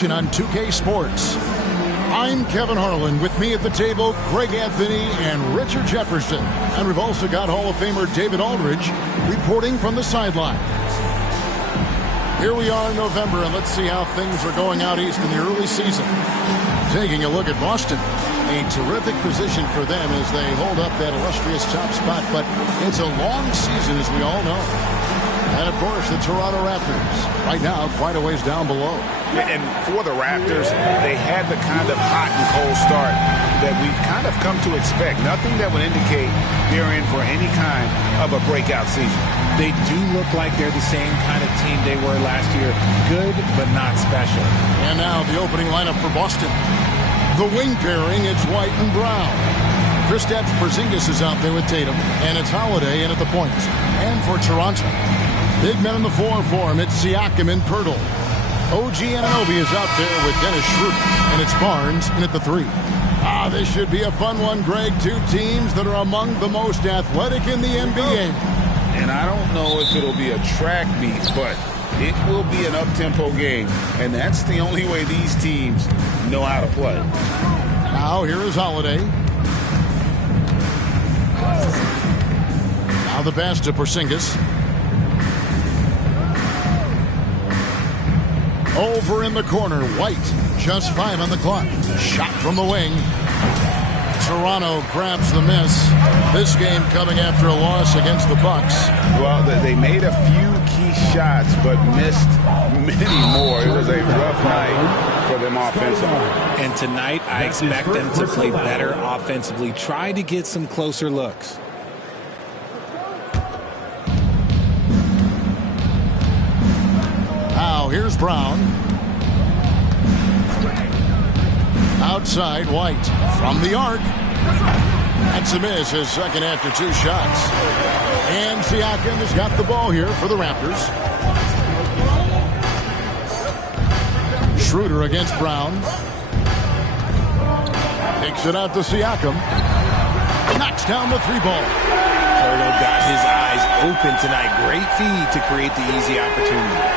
On 2K Sports. I'm Kevin Harlan. With me at the table, Greg Anthony and Richard Jefferson. And we've also got Hall of Famer David Aldridge reporting from the sidelines. Here we are in November, and let's see how things are going out east in the early season. Taking a look at Boston. A terrific position for them as they hold up that illustrious top spot, but it's a long season, as we all know. And, of course, the Toronto Raptors, right now, quite a ways down below. And for the Raptors, they had the kind of hot and cold start that we've kind of come to expect. Nothing that would indicate they're in for any kind of a breakout season. They do look like they're the same kind of team they were last year. Good, but not special. And now the opening lineup for Boston. The wing pairing, it's White and Brown. Kristaps Porzingis is out there with Tatum, and it's Holiday in at the point. And for Toronto, big men in the 4 for him. It's Siakam and Pirtle. OG Anunoby is out there with Dennis Schroeder, and it's Barnes in at the 3. This should be a fun one, Greg. Two teams that are among the most athletic in the NBA. And I don't know if it'll be a track meet, but it will be an up-tempo game. And that's the only way these teams know how to play. Now here is Holiday. Now the pass to Porzingis. Over in the corner, White. Just 5 on the clock. Shot from the wing. Toronto grabs the miss. This game coming after a loss against the Bucks. Well, they made a few key shots, but missed many more. It was a rough night for them offensively. And tonight, I expect them to play better offensively. Try to get some closer looks. Now, here's Brown. Outside, White from the arc. That's a miss, his second after 2 shots. And Siakam has got the ball here for the Raptors. Schroeder against Brown. Takes it out to Siakam. Knocks down the 3-ball. Pirtle got his eyes open tonight. Great feed to create the easy opportunity.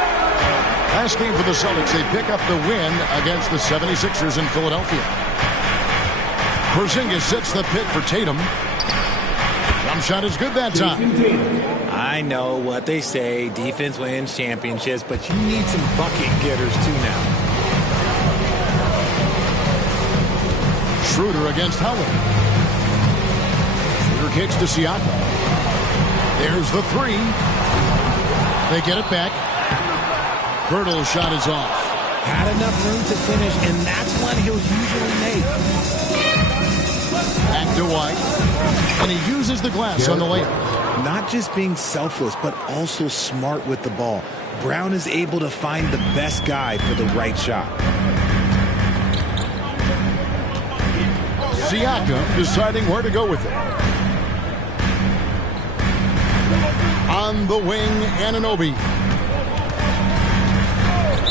Last game for the Celtics, they pick up the win against the 76ers in Philadelphia. Porzingis sets the pick for Tatum. Jump shot is good that time. I know what they say, defense wins championships, but you need some bucket getters too now. Schroeder against Howard. Schroeder kicks to Siakam. There's the 3. They get it back. Pirtle's shot is off. Had enough room to finish, and that's one he'll usually make. Back to White. And he uses the glass on the layup. Not just being selfless, but also smart with the ball. Brown is able to find the best guy for the right shot. Siakam deciding where to go with it. On the wing, Anunoby.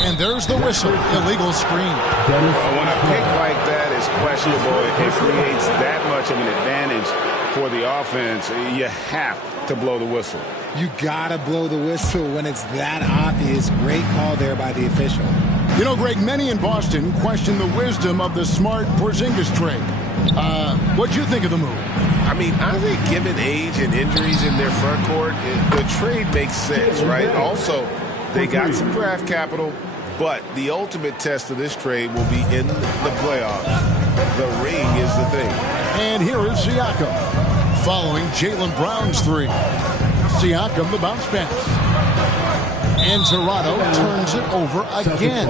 And there's the whistle. Illegal screen. Well, when a pick like that is questionable, it creates that much of an advantage for the offense. You have to blow the whistle. You gotta blow the whistle when it's that obvious. Great call there by the official. You know, Greg, many in Boston question the wisdom of the smart Porzingis trade. What'd you think of the move? I mean, I think given age and injuries in their front court, the trade makes sense, right? Also, they got some draft capital. But the ultimate test of this trade will be in the playoffs. The ring is the thing. And here is Siakam. Following Jaylen Brown's 3. Siakam the bounce pass. And Toronto turns it over again.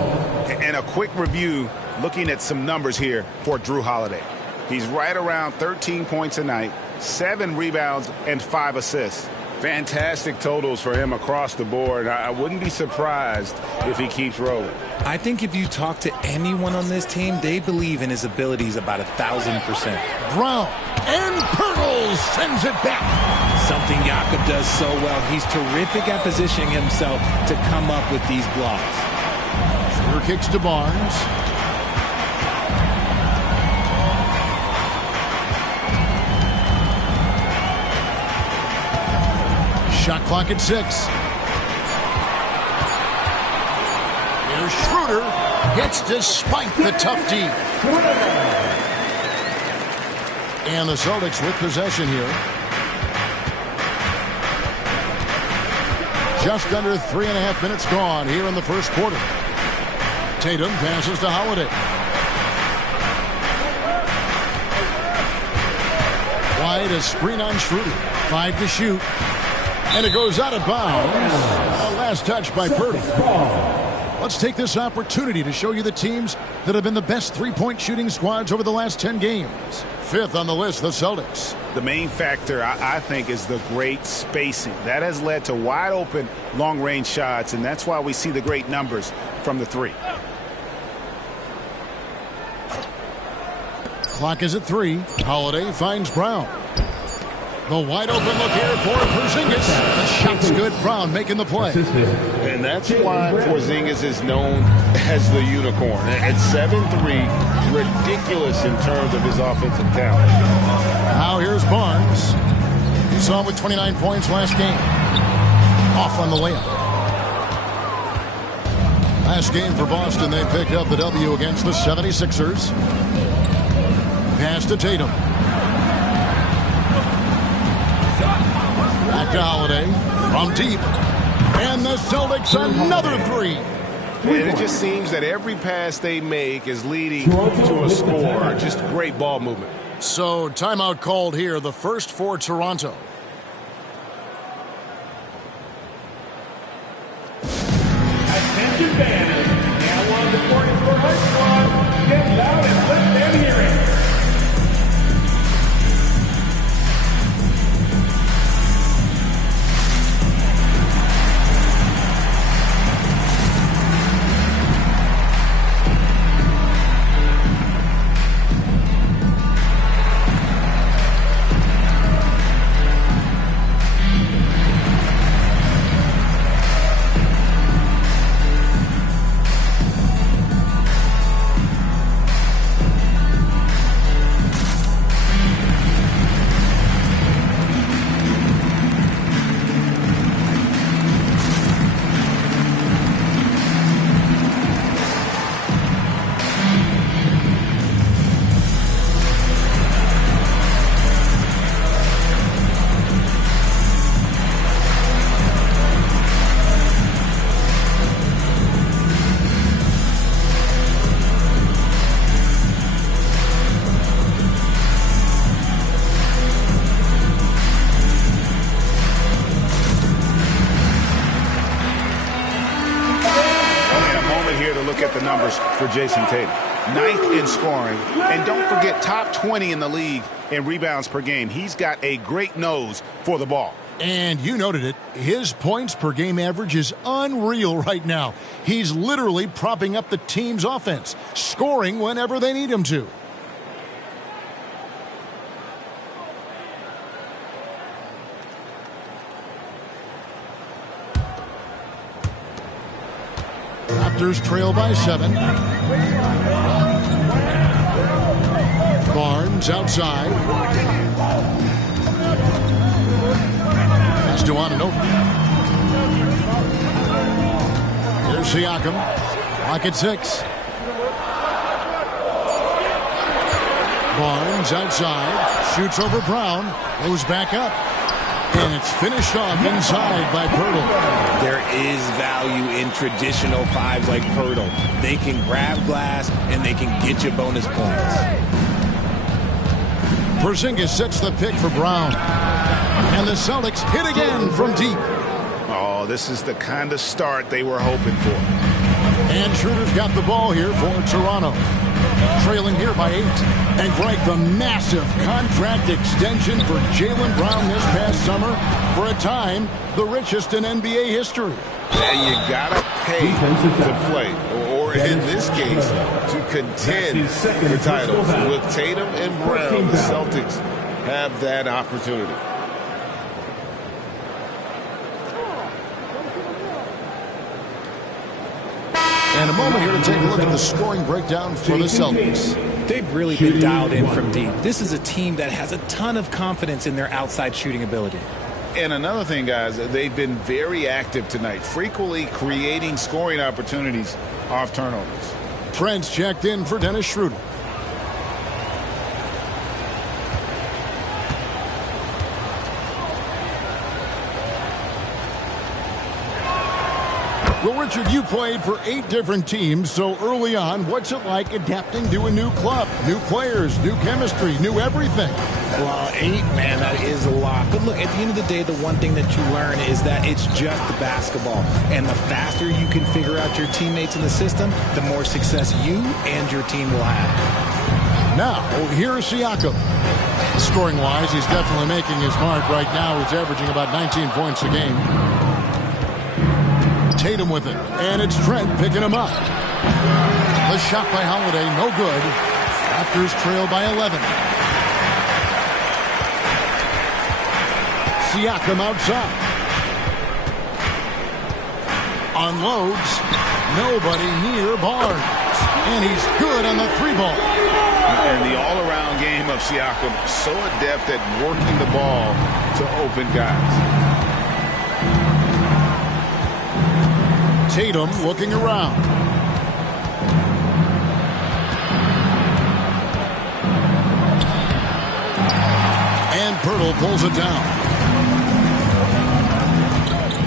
And a quick review looking at some numbers here for Jrue Holiday. He's right around 13 points a night, 7 rebounds, and 5 assists. Fantastic totals for him across the board. I wouldn't be surprised if he keeps rolling. I think if you talk to anyone on this team, they believe in his abilities about 1,000%. Brown and Pirtle sends it back. Something Jakob does so well. He's terrific at positioning himself to come up with these blocks. Schroeder kicks to Barnes. Shot clock at 6. Here's Schroeder. Hits despite the tough D. And the Celtics with possession here. Just under 3.5 minutes gone here in the first quarter. Tatum passes to Holiday. Wide, a screen on Schroeder. 5 to shoot. And it goes out of bounds. A last touch by Purdy. Let's take this opportunity to show you the teams that have been the best three-point shooting squads over the last 10 games. Fifth on the list, the Celtics. The main factor, I think, is the great spacing. That has led to wide-open, long-range shots, and that's why we see the great numbers from the three. Clock is at 3. Holiday finds Brown. The wide-open look here for Porzingis. The shot's good. Brown making the play. And that's why Porzingis is known as the unicorn. At 7'3", ridiculous in terms of his offensive talent. Now here's Barnes. You saw him with 29 points last game. Off on the layup. Last game for Boston, they picked up the W against the 76ers. Pass to Tatum. Back to Holiday from deep. And the Celtics another three. And it just seems that every pass they make is leading to a score. Just great ball movement. So timeout called here, the first for Toronto. Attention fans, now on the court is for High Squad. Get loud and let them hear it. For Jason Tatum. 9th in scoring. And don't forget, top 20 in the league in rebounds per game. He's got a great nose for the ball. And you noted it. His points per game average is unreal right now. He's literally propping up the team's offense, scoring whenever they need him to. Raptors trail by 7. Barnes outside. Pass to Anunoby. Here's Siakam. Clock at 6. Barnes outside. Shoots over Brown. Goes back up. And it's finished off inside by Pirtle. There is value in traditional fives like Pirtle. They can grab glass and they can get you bonus points. Porzingis sets the pick for Brown. And the Celtics hit again from deep. Oh, this is the kind of start they were hoping for. And Schroeder's got the ball here for Toronto. Trailing here by 8. And Greg, the massive contract extension for Jaylen Brown this past summer. For a time, the richest in NBA history. And you gotta pay to play, or in this case, to contend for titles. With Tatum and Brown, the Celtics have that opportunity. And a moment here to take a look at the scoring breakdown for the Celtics. They've really been dialed in from deep. This is a team that has a ton of confidence in their outside shooting ability. And another thing, guys, they've been very active tonight, frequently creating scoring opportunities off turnovers. Trent's checked in for Dennis Schroeder. Well, Richard, you played for 8 different teams, so early on, what's it like adapting to a new club? New players, new chemistry, new everything. Well, 8, man, that is a lot. But look, at the end of the day, the one thing that you learn is that it's just the basketball. And the faster you can figure out your teammates in the system, the more success you and your team will have. Now, here's Siakam. Scoring-wise, he's definitely making his mark right now. He's averaging about 19 points a game. Tatum with it, and it's Trent picking him up. The shot by Holiday, no good. Raptors trail by 11. Siakam outside. Unloads. Nobody near Barnes. And he's good on the 3-ball. And the all-around game of Siakam, so adept at working the ball to open guys. Tatum looking around. And Pirtle pulls it down.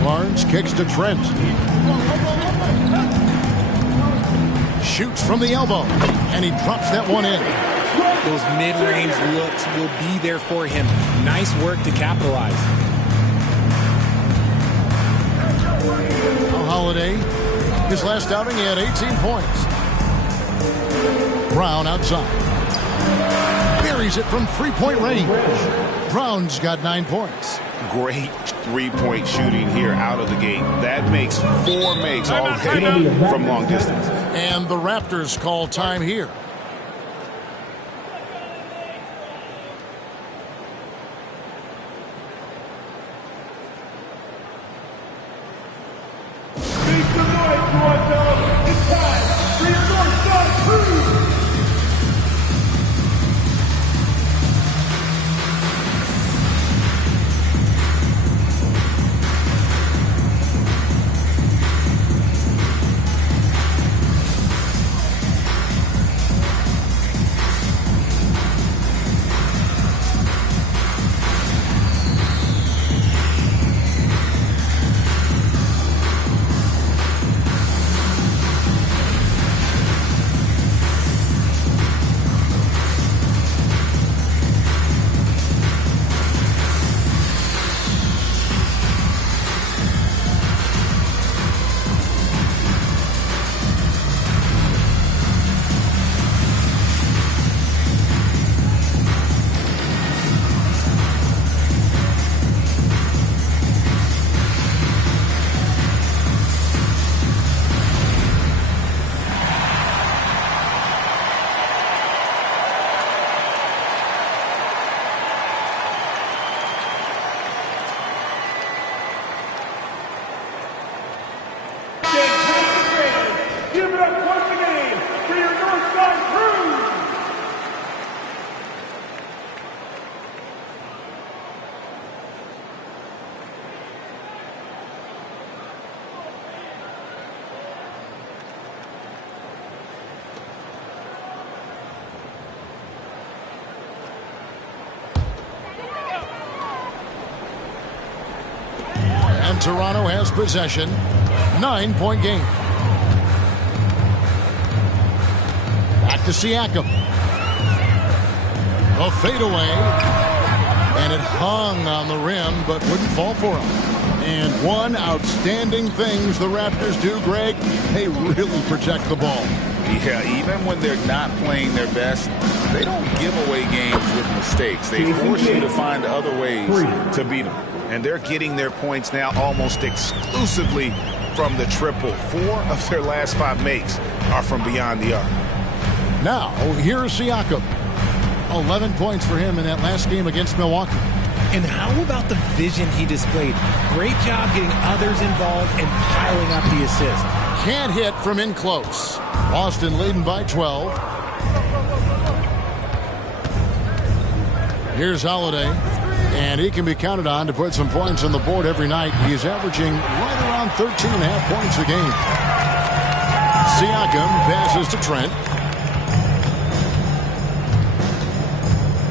Barnes kicks to Trent. Shoots from the elbow. And he drops that one in. Those mid-range looks will be there for him. Nice work to capitalize. Holiday, his last outing, he had 18 points. Brown outside. Buries it from 3-point range. Brown's got 9 points. Great 3-point shooting here out of the gate. That makes 4 makes already from long distance. And the Raptors call time here. And Toronto has possession. 9-point game. Back to Siakam. A fadeaway. And it hung on the rim, but wouldn't fall for him. And one outstanding things the Raptors do, Greg, they really protect the ball. Yeah, even when they're not playing their best, they don't give away games with mistakes. They force you to find other ways to beat them. And they're getting their points now almost exclusively from the triple. 4 of their last 5 makes are from beyond the arc. Now, here's Siakam. 11 points for him in that last game against Milwaukee. And how about the vision he displayed? Great job getting others involved and piling up the assist. Can't hit from in close. Boston leading by 12. Here's Holiday. And he can be counted on to put some points on the board every night. He is averaging right around 13.5 points a game. Siakam passes to Trent.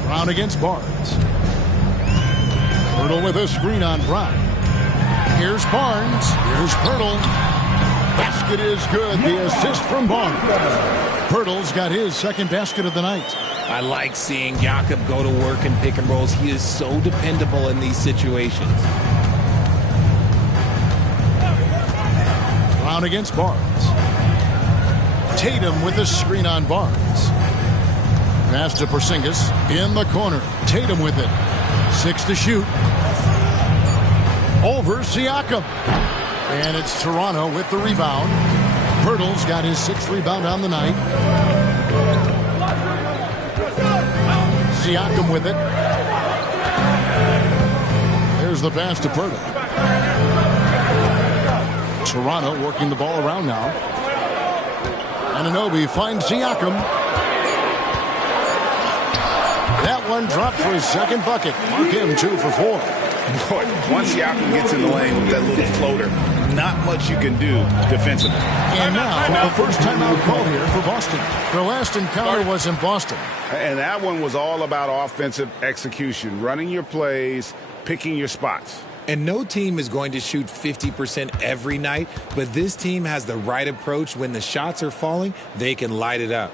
Brown against Barnes. Pirtle with a screen on Brown. Here's Barnes. Here's Pirtle. Basket is good. The assist from Barnes. Pirtle's got his second basket of the night. I like seeing Jakob go to work in pick and rolls. He is so dependable in these situations. Brown against Barnes. Tatum with a screen on Barnes. Pass to Porzingis in the corner. Tatum with it. 6 to shoot. Over Siakam. And it's Toronto with the rebound. Pirtle's got his 6th rebound on the night. Siakam with it. There's the pass to Pirtle. Toronto working the ball around now. Anunoby finds Siakam. That one dropped for his second bucket. Mark him 2 for 4. Boy, once Siakam gets in the lane with that little floater, not much you can do defensively. And now, the first timeout call here for Boston. The last encounter was in Boston. And that one was all about offensive execution, running your plays, picking your spots. And no team is going to shoot 50% every night, but this team has the right approach. When the shots are falling, they can light it up.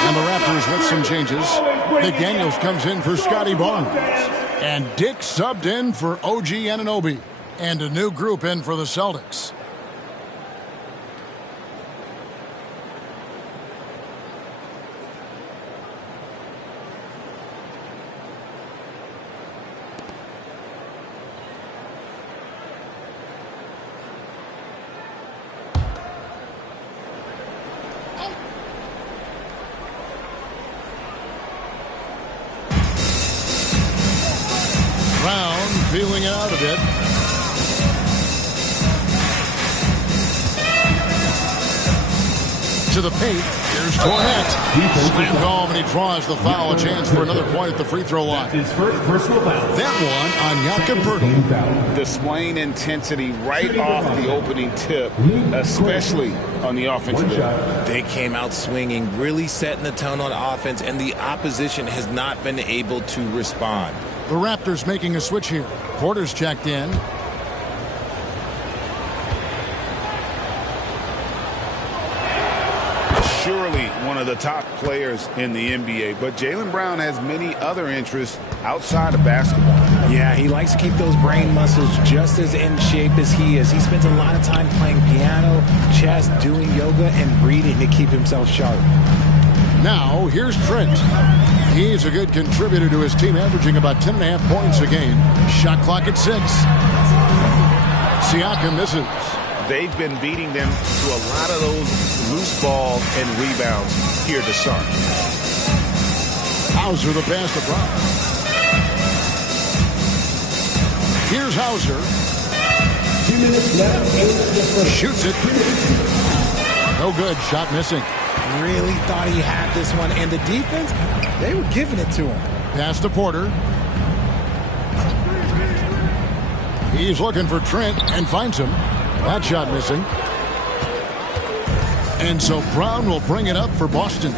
And the Raptors with some changes. McDaniels comes in for Scotty Barnes. And Dick subbed in for OG Anunoby. And a new group in for the Celtics. Brown feeling it out a bit. To the paint. Here's Torrent. Slammed home, and he draws the foul. A chance for another point at the free throw line. His first personal foul. That one on Jakob Pirtle. Displaying intensity right off the opening tip, especially on the offensive end. They came out swinging, really setting the tone on offense, and the opposition has not been able to respond. The Raptors making a switch here. Porter's checked in. Surely one of the top players in the NBA, but Jaylen Brown has many other interests outside of basketball. Yeah, he likes to keep those brain muscles just as in shape as he is. He spends a lot of time playing piano, chess, doing yoga, and reading to keep himself sharp. Now, here's Trent. He's a good contributor to his team, averaging about 10.5 points a game. Shot clock at 6. Siakam misses. They've been beating them to a lot of those loose ball and rebounds here to start. Hauser the pass to Brown. Here's Hauser. 2 minutes left. Shoots it. No good. Shot missing. Really thought he had this one, and the defense, they were giving it to him. Pass to Porter. He's looking for Trent and finds him. That shot missing. And so Brown will bring it up for Boston.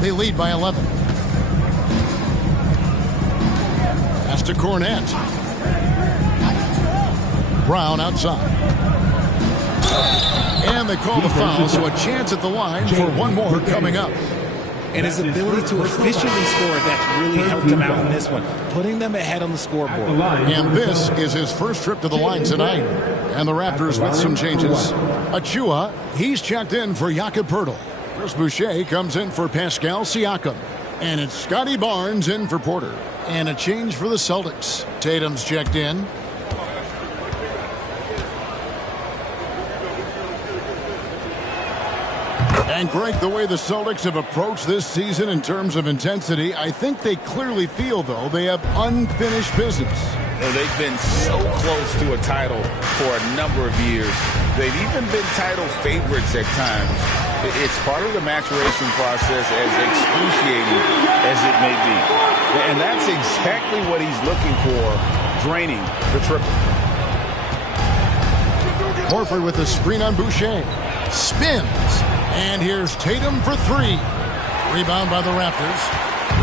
They lead by 11. Pass to Cornette. Brown outside. And they call the foul, so a chance at the line for one more coming up. And his ability to efficiently score, that's really helped him out in this one, putting them ahead on the scoreboard. And this is his first trip to the line tonight. And the Raptors with some changes. Achua, he's checked in for Jakob Poeltl. Chris Boucher comes in for Pascal Siakam. And it's Scotty Barnes in for Porter. And a change for the Celtics. Tatum's checked in. And Greg, the way the Celtics have approached this season in terms of intensity, I think they clearly feel, though, they have unfinished business. They've been so close to a title for a number of years. They've even been title favorites at times. It's part of the maturation process, as excruciating as it may be. And that's exactly what he's looking for, draining the triple. Horford with the screen on Boucher. Spins. And here's Tatum for three. Rebound by the Raptors.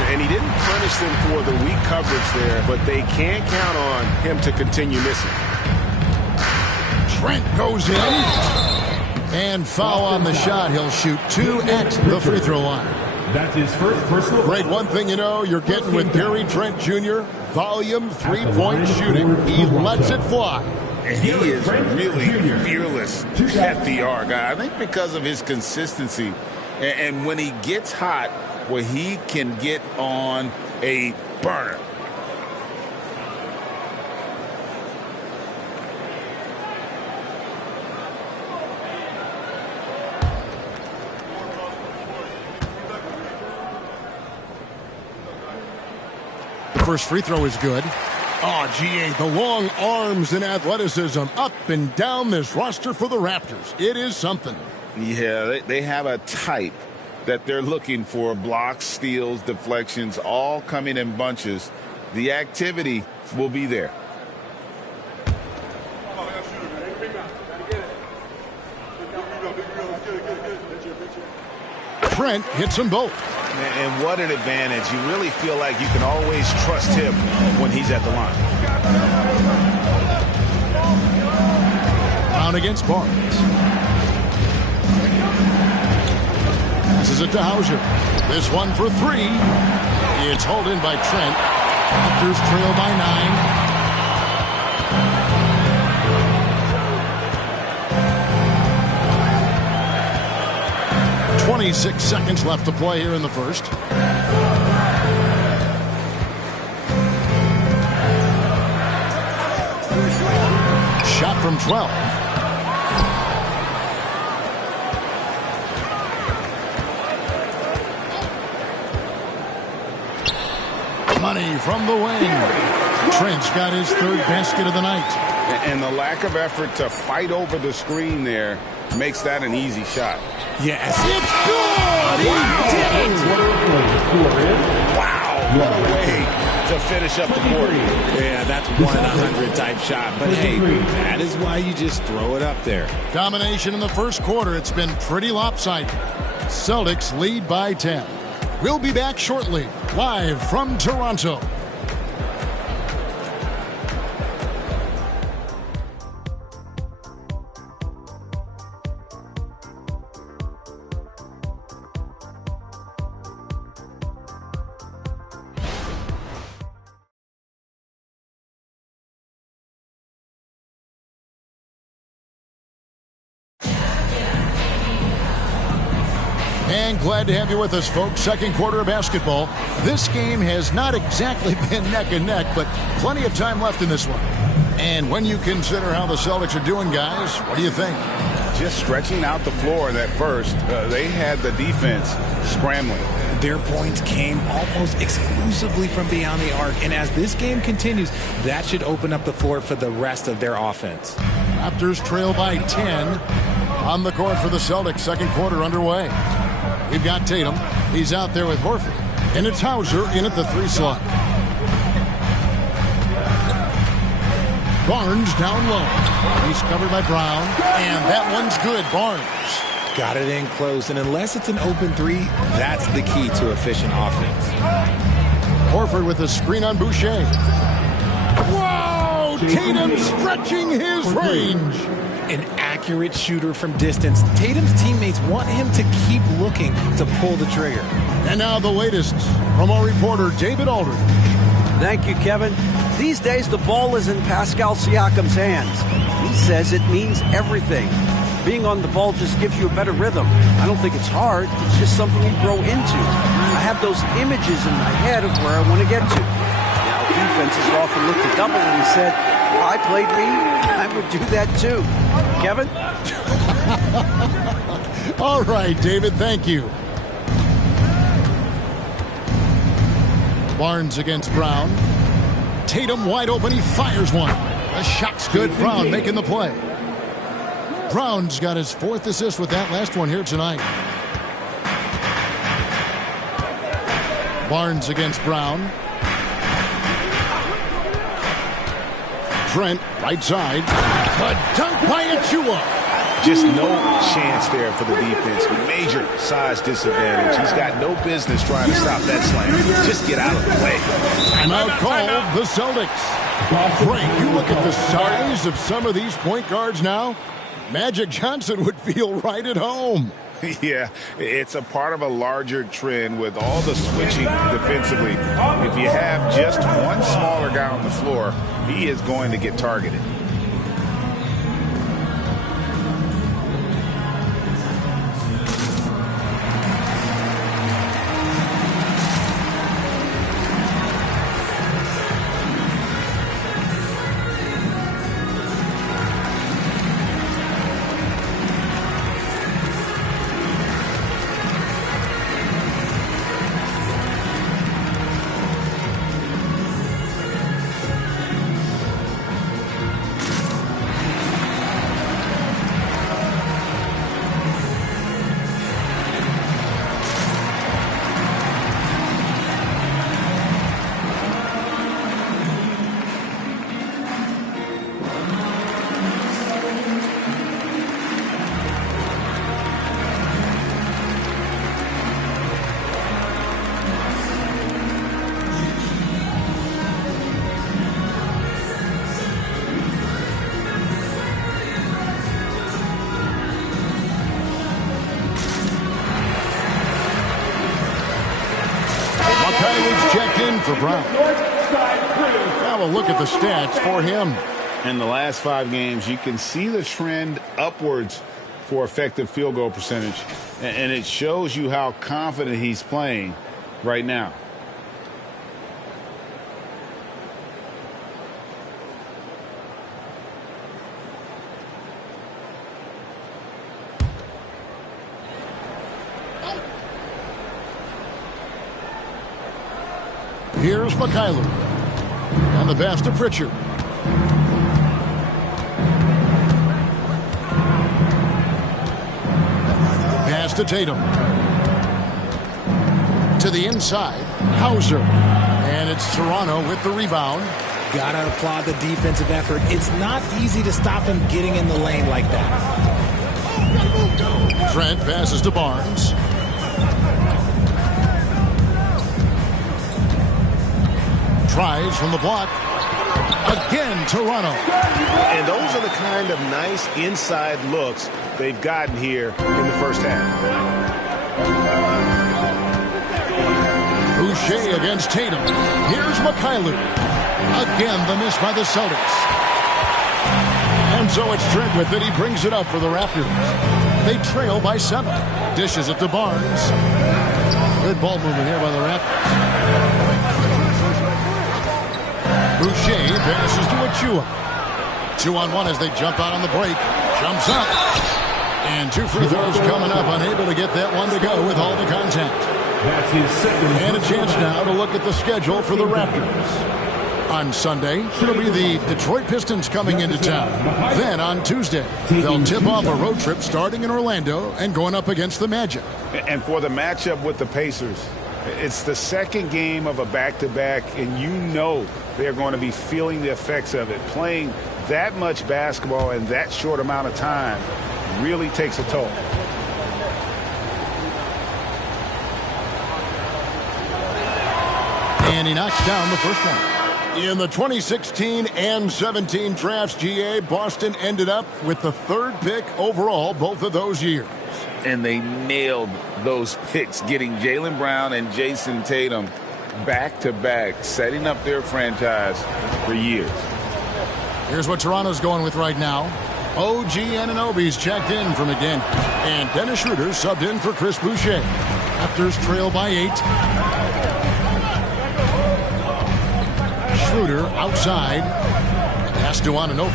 And he didn't punish them for the weak coverage there, but they can't count on him to continue missing. Trent goes in. And foul on the shot. He'll shoot 2 at the free throw line. That's his first personal. Greg, one thing you know you're getting with Gary Trent Jr., volume three-point shooting. He lets it fly. And he is really fearless at the arc. I think because of his consistency. And when he gets hot, well, he can get on a burner. The first free throw is good. Oh, GA, the long arms and athleticism up and down this roster for the Raptors. It is something. Yeah, they have a type that they're looking for. Blocks, steals, deflections, all coming in bunches. The activity will be there. Trent hits them both. And what an advantage. You really feel like you can always trust him when he's at the line. Down against Barnes. Passes it to Hauser. This one for three. It's hauled in by Trent. Raptors trail by 9. 26 seconds left to play here in the first. Shot from 12. Money from the wing. Trent's got his third basket of the night. And the lack of effort to fight over the screen there makes that an easy shot. Yes. It's good! Wow, what a way to finish up the quarter. Yeah, that's 1 in 100 type shot. But hey, that is why you just throw it up there. Domination in the first quarter. It's been pretty lopsided. Celtics lead by 10. We'll be back shortly, live from Toronto. And glad to have you with us, folks. Second quarter of basketball. This game has not exactly been neck and neck, but plenty of time left in this one. And when you consider how the Celtics are doing, guys, what do you think? Just stretching out the floor in that first. They had the defense scrambling. Their points came almost exclusively from beyond the arc. And as this game continues, that should open up the floor for the rest of their offense. Raptors trail by 10 on the court for the Celtics. Second quarter underway. We've got Tatum. He's out there with Horford. And it's Hauser in at the 3 slot. Barnes down low. He's covered by Brown, and that one's good. Barnes. Got it in close, and unless it's an open three, that's the key to efficient offense. Horford with a screen on Boucher. Whoa! Tatum stretching his range. An accurate shooter from distance. Tatum's teammates want him to keep looking to pull the trigger. And now the latest from our reporter, David Aldridge. Thank you, Kevin. These days, the ball is in Pascal Siakam's hands. He says it means everything. Being on the ball just gives you a better rhythm. I don't think it's hard. It's just something you grow into. I have those images in my head of where I want to get to. Now, defenses often look to double, and he said, if I played me, I would do that too. Kevin? All right, David, thank you. Barnes against Brown. Tatum wide open. He fires one. The shot's good. Brown making the play. Brown's got his 4th assist with that last one here tonight. Barnes against Brown. Trent, right side. A dunk by Achua. Just no chance there for the defense. Major size disadvantage. He's got no business trying to stop that slam. Just get out of the way. Timeout called the Celtics. Frank, you look at the size of some of these point guards now. Magic Johnson would feel right at home. Yeah, it's a part of a larger trend with all the switching defensively. If you have just one smaller guy on the floor, he is going to get targeted. Checked in for Brown. Now we'll look at the stats for him. In the last 5 games, you can see the trend upwards for effective field goal percentage. And it shows you how confident he's playing right now. Here's McKayler. And the pass to Pritchard. Pass to Tatum. To the inside. Hauser. And it's Toronto with the rebound. Gotta applaud the defensive effort. It's not easy to stop him getting in the lane like that. Trent passes to Barnes. Tries from the block. Again, Toronto. And those are the kind of nice inside looks they've gotten here in the first half. Boucher against Tatum. Here's McKayler. Again, the miss by the Celtics. And so it's Trent with it. He brings it up for the Raptors. They trail by 7. Dishes it to Barnes. Good ball movement here by the Raptors. Boucher passes to Achua. 2-on-1 as they jump out on the break. Jumps up. And 2 free throws coming up. Unable to get that one to go with all the contact. And a chance now to look at the schedule for the Raptors. On Sunday, it'll be the Detroit Pistons coming into town. Then on Tuesday, they'll tip off a road trip starting in Orlando and going up against the Magic. And for the matchup with the Pacers, it's the second game of a back-to-back, and you know they're going to be feeling the effects of it, playing that much basketball in that short amount of time really takes a toll. And he knocks down the first one. In the 2016 and 17 drafts, GA, Boston ended up with the 3rd pick overall both of those years. And they nailed those picks, getting Jaylen Brown and Jason Tatum back-to-back, setting up their franchise for years. Here's what Toronto's going with right now. OG Anunoby's checked in from again. And Dennis Schroeder subbed in for Chris Boucher. Raptors trail by 8. Schroeder outside. Pass to Anunoby.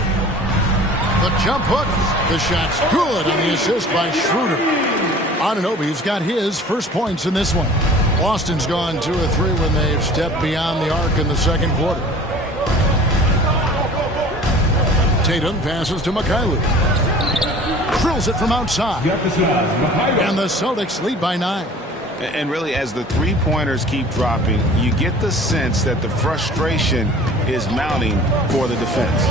The jump hook. The shot's good on the assist by Schroeder. Anunoby's got his first points in this one. Boston's gone 2 of 3 when they've stepped beyond the arc in the second quarter. Tatum passes to Mikhailuk. Drills it from outside. And the Celtics lead by 9. And really, as the three-pointers keep dropping, you get the sense that the frustration is mounting for the defense.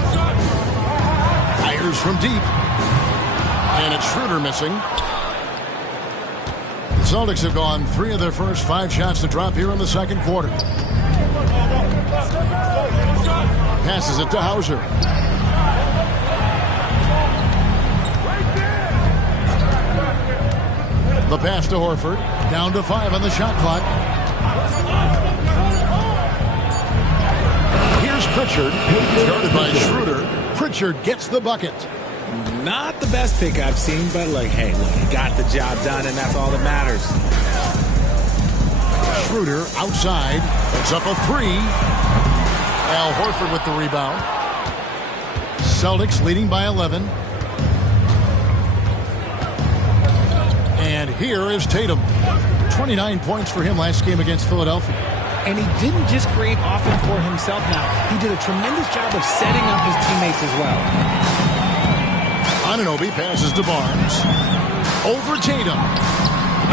Fires from deep. And it's Schroeder missing. The Celtics have gone 3 of their first 5 shots to drop here in the second quarter. Passes it to Hauser. The pass to Horford. Down to 5 on the shot clock. Here's Pritchard. Started by Schroeder. Pritchard gets the bucket. Not the best pick I've seen, but hey, he got the job done, and that's all that matters. Schroeder outside. Puts up a 3. Al Horford with the rebound. Celtics leading by 11. And here is Tatum. 29 points for him last game against Philadelphia. And he didn't just create offense for himself now. He did a tremendous job of setting up his teammates as well. Anunoby passes to Barnes. Over Tatum.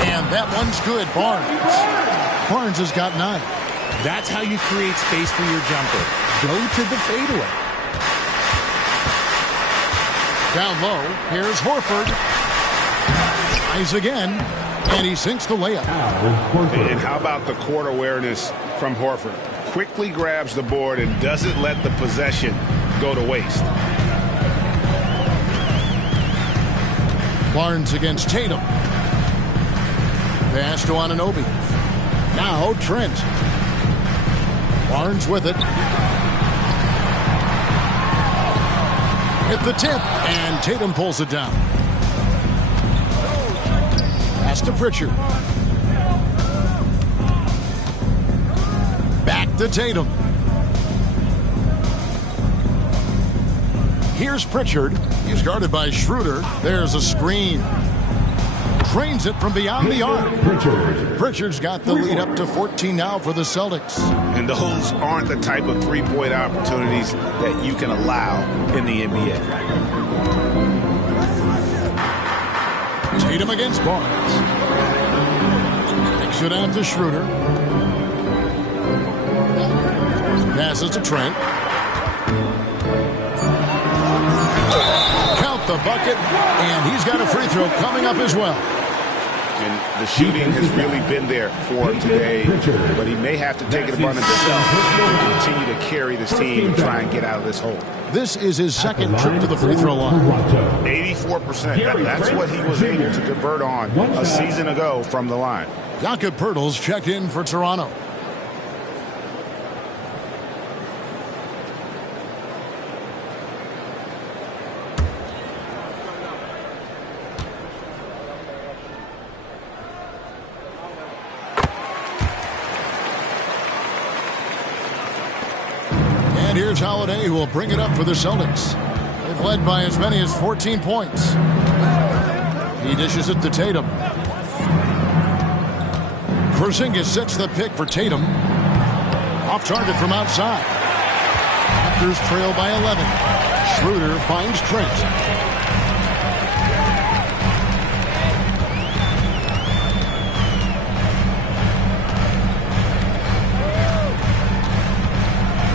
And that one's good. Barnes has got 9. That's how you create space for your jumper. Go to the fadeaway. Down low, here's Horford. Tries again, and he sinks the layup. And how about the court awareness from Horford? Quickly grabs the board and doesn't let the possession go to waste. Barnes against Tatum. Pass to Anunoby. Now Trent. Barnes with it. Hit the tip, and Tatum pulls it down. Pass to Pritchard. Back to Tatum. Here's Pritchard. He's guarded by Schroeder. There's a screen. Drains it from beyond the arc. Pritchard's got the lead up to 14 now for the Celtics. And those aren't the type of three-point opportunities that you can allow in the NBA. Tatum against Barnes. Kicks it out to Schroeder. Passes to Trent. Count the bucket, and he's got a free throw coming up as well. And the shooting has really been there for him today, but he may have to take it upon himself to continue to carry this team and try and get out of this hole. This is his second trip to the free throw line. 84%. That's what he was able to convert on a season ago from the line. Jakob Poeltl's checked in for Toronto. And here's Holiday, who will bring it up for the Celtics. They've led by as many as 14 points. He dishes it to Tatum. Porzingis sets the pick for Tatum. Off target from outside. Raptors trail by 11. Schroeder finds Trent.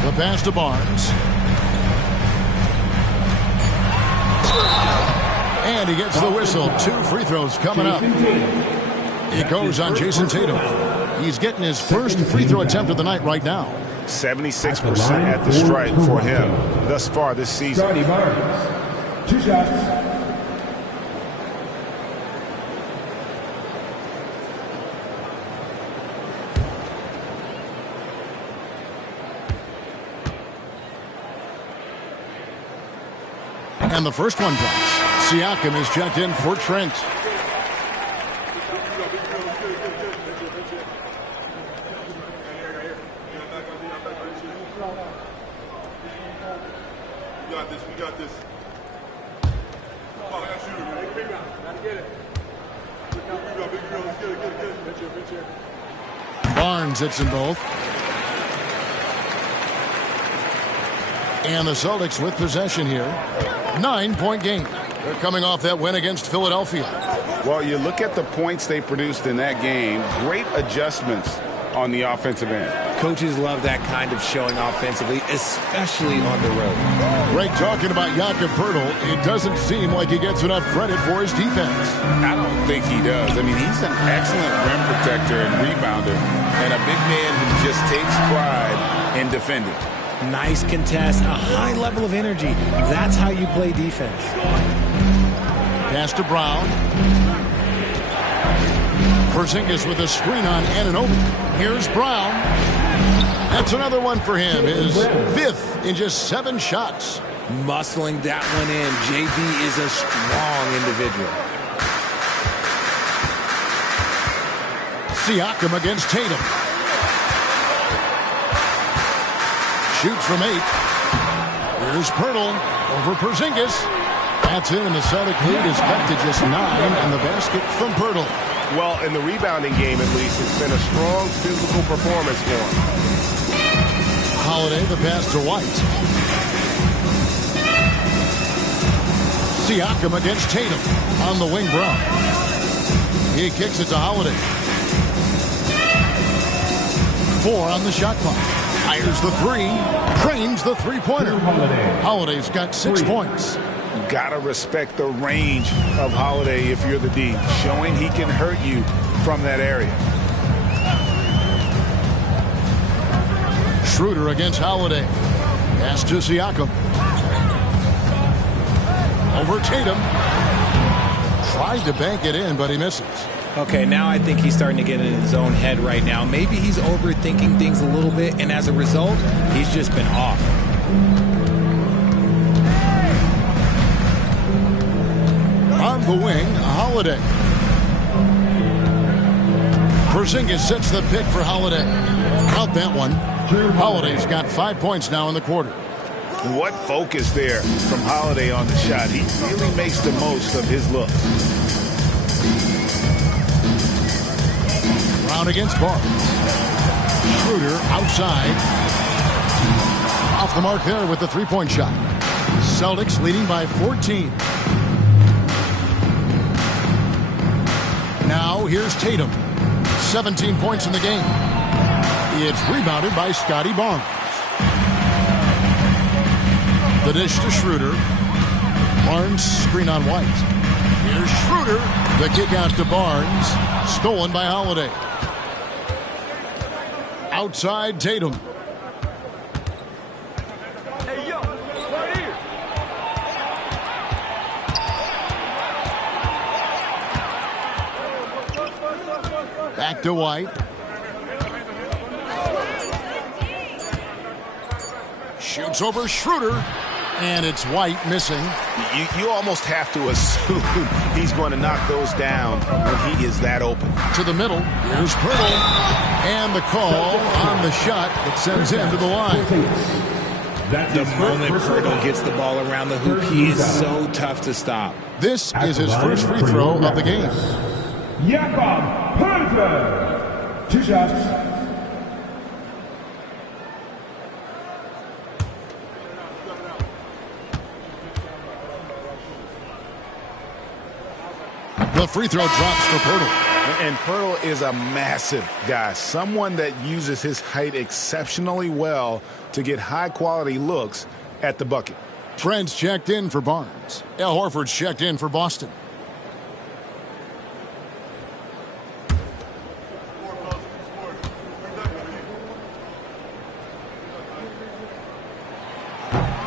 The pass to Barnes. And he gets the whistle. 2 free throws coming up. It goes on Jason Tatum. He's getting his first free throw attempt of the night right now. 76% at the stripe for him thus far this season. Scotty Barnes, 2 shots. And the first one drops. Siakam is checked in for Trent. We got this. Barnes hits them both. And the Celtics with possession here. 9-point game. They're coming off that win against Philadelphia. Well, you look at the points they produced in that game. Great adjustments on the offensive end. Coaches love that kind of showing offensively, especially on the road. Greg talking about Jakob Poeltl. It doesn't seem like he gets enough credit for his defense. I don't think he does. I mean, he's an excellent rim protector and rebounder, and a big man who just takes pride in defending. Nice contest, a high level of energy. That's how you play defense. Pass to Brown. Porzingis with a screen on Anunoby. Here's Brown. That's another one for him. His 5th in just 7 shots. Muscling that one in. JB is a strong individual. Siakam against Tatum. Shoots from 8. Here's Poeltl over Porzingis. That's in, and the Celtic lead is cut to just 9, and the basket from Poeltl. Well, in the rebounding game, at least, it's been a strong physical performance for him. Holiday, the pass to White. Siakam against Tatum on the wing Brown. He kicks it to Holiday. 4 on the shot clock. Fires the 3. Trains the three-pointer. Holiday's got 6 points. Gotta respect the range of Holiday if you're the D, showing he can hurt you from that area. Schroeder against Holiday. Pass to Siakam. Over Tatum. Tried to bank it in, but he misses. Okay, now I think he's starting to get in his own head right now. Maybe he's overthinking things a little bit, and as a result, he's just been off. On the wing, Holiday. Porzingis sets the pick for Holiday. Out that one. Holiday's got 5 points now in the quarter. What focus there from Holiday on the shot. He really makes the most of his look. Brown against Barnes. Schroeder outside. Off the mark there with the three-point shot. Celtics leading by 14. Now here's Tatum. 17 points in the game. It's rebounded by Scotty Barnes. The dish to Schroeder. Barnes screen on White. Here's Schroeder. The kick out to Barnes. Stolen by Holiday. Outside Tatum. Hey, yo, right here. Back to White. Shoots over Schroeder. And it's White missing. You almost have to assume he's going to knock those down when he is that open. To the middle. Here's Poeltl. And the call on the shot that sends him to the line. The moment Poeltl gets the ball around the hoop, he is so tough to stop. This is his first free throw of the game. Jakob Poeltl, 2 shots. The free throw drops for Poeltl. And Poeltl is a massive guy, someone that uses his height exceptionally well to get high-quality looks at the bucket. Trent's checked in for Barnes. Al Horford's checked in for Boston.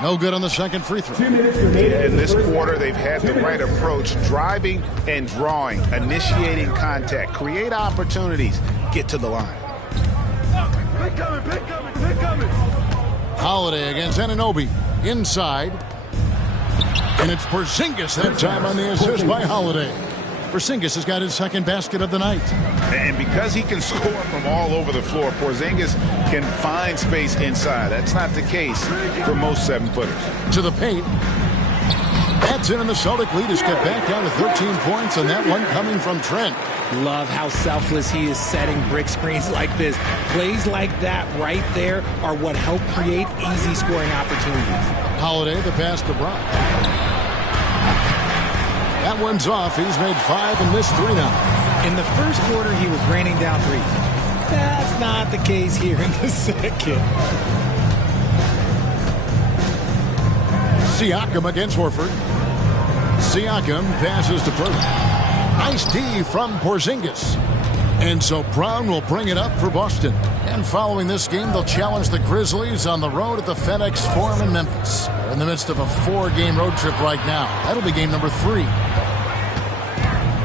No good on the second free throw. In this quarter, they've had the right approach, driving and drawing, initiating contact, create opportunities, get to the line. Pick coming. Holiday against Anunoby. Inside. And it's Porzingis that time on the assist by Holiday. Porzingis has got his second basket of the night. And because he can score from all over the floor, Porzingis can find space inside. That's not the case for most 7-footers. To the paint. That's in, and the Celtic lead is cut back down to 13 points, and that one coming from Trent. Love how selfless he is setting brick screens like this. Plays like that right there are what help create easy scoring opportunities. Holiday, the pass to Brown. That one's off. He's made 5 and missed 3 now. In the first quarter, he was raining down threes. That's not the case here in the second. Siakam against Horford. Siakam passes to Purdy. Nice D from Porzingis. And so Brown will bring it up for Boston. And following this game, they'll challenge the Grizzlies on the road at the FedEx Forum in Memphis. They're in the midst of a 4-game road trip right now. That'll be game number 3.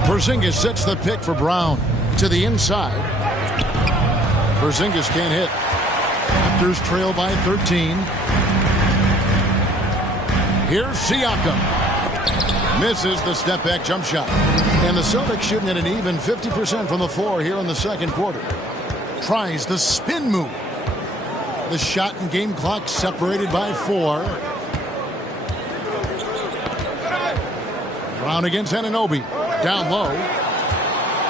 Porzingis sets the pick for Brown. To the inside. Porzingis can't hit. Raptors trail by 13. Here's Siakam. Misses the step-back jump shot. And the Celtics shooting at an even 50% from the floor here in the second quarter. Tries the spin move. The shot and game clock separated by 4. Brown against Anunoby. Down low.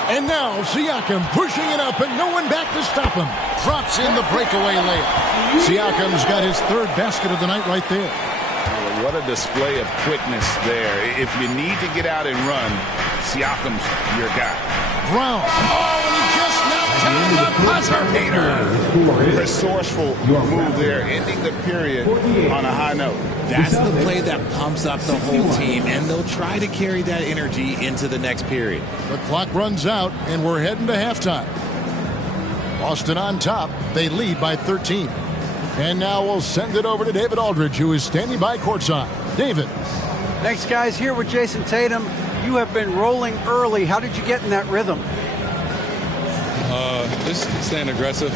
And now Siakam pushing it up and no one back to stop him. Drops in the breakaway layup. Siakam's got his 3rd basket of the night right there. What a display of quickness there. If you need to get out and run, Siakam's your guy. Brown. Oh, and he just knocked down the buzzer beater. Resourceful move there, ending the period on a high note. That's the play that pumps up the whole team, and they'll try to carry that energy into the next period. The clock runs out, and we're heading to halftime. Boston on top. They lead by 13. And now we'll send it over to David Aldridge, who is standing by courtside. David. Thanks, guys. Here with Jason Tatum. You have been rolling early. How did you get in that rhythm? Just staying aggressive.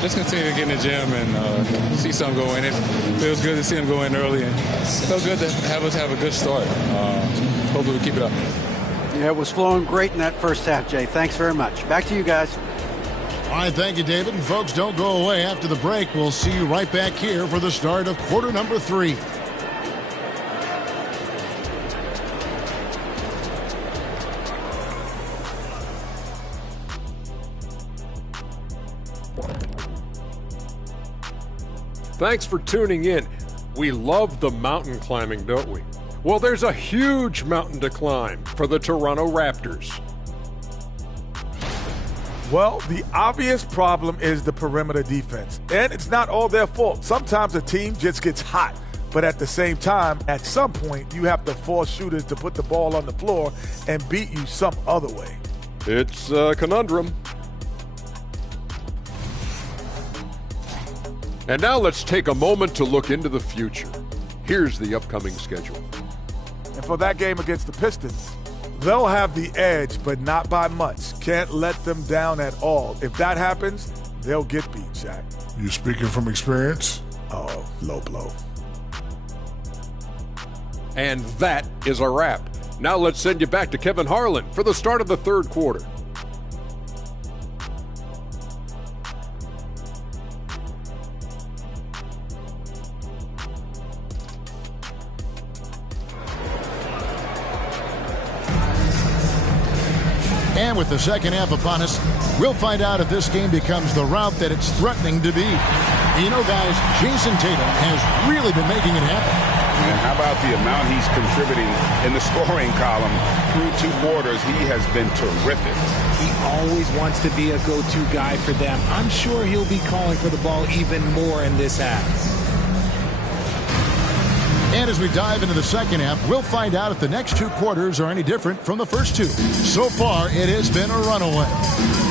Just continue to get in the gym and see something go in. It feels good to see him go in early, and it's so good to have us have a good start. Hopefully we keep it up. Yeah, it was flowing great in that first half, Jay. Thanks very much. Back to you guys. All right, thank you, David. And folks, don't go away. After the break, we'll see you right back here for the start of quarter number 3. Thanks for tuning in. We love the mountain climbing, don't we? Well, there's a huge mountain to climb for the Toronto Raptors. Well, the obvious problem is the perimeter defense. And it's not all their fault. Sometimes a team just gets hot. But at the same time, at some point, you have to force shooters to put the ball on the floor and beat you some other way. It's a conundrum. And now let's take a moment to look into the future. Here's the upcoming schedule. And for that game against the Pistons, they'll have the edge, but not by much. Can't let them down at all. If that happens, they'll get beat, Shaq. You speaking from experience? Oh, low blow. And that is a wrap. Now let's send you back to Kevin Harlan for the start of the third quarter. And with the second half upon us, we'll find out if this game becomes the route that it's threatening to be. And you know, guys, Jason Tatum has really been making it happen. And how about the amount he's contributing in the scoring column through 2 quarters? He has been terrific. He always wants to be a go-to guy for them. I'm sure he'll be calling for the ball even more in this half. And as we dive into the second half, we'll find out if the next two quarters are any different from the first two. So far, it has been a runaway.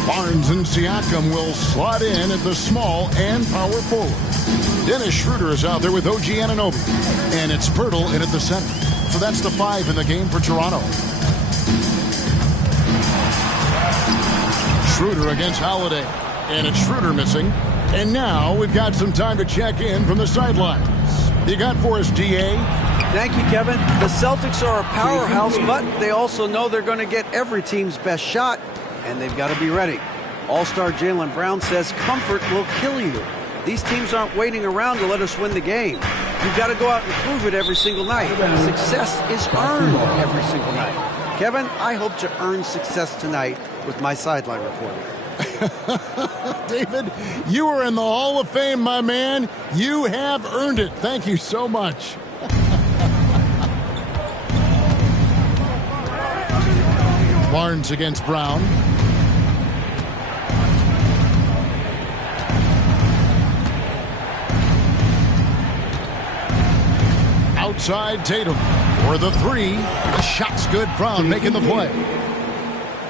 Barnes and Siakam will slot in at the small and power forward. Dennis Schroeder is out there with OG Anunoby. And it's Pirtle in at the center. So that's the 5 in the game for Toronto. Schroeder against Holiday. And it's Schroeder missing. And now we've got some time to check in from the sidelines. You got for us, DA? Thank you, Kevin. The Celtics are a powerhouse, but they also know they're going to get every team's best shot, and they've got to be ready. All-star Jaylen Brown says comfort will kill you. These teams aren't waiting around to let us win the game. You've got to go out and prove it every single night. Success is earned every single night. Kevin, I hope to earn success tonight with my sideline reporting. David, you are in the Hall of Fame, my man. You have earned it. Thank you so much. Barnes against Brown. Outside Tatum for the 3. The shot's good. Brown making the play.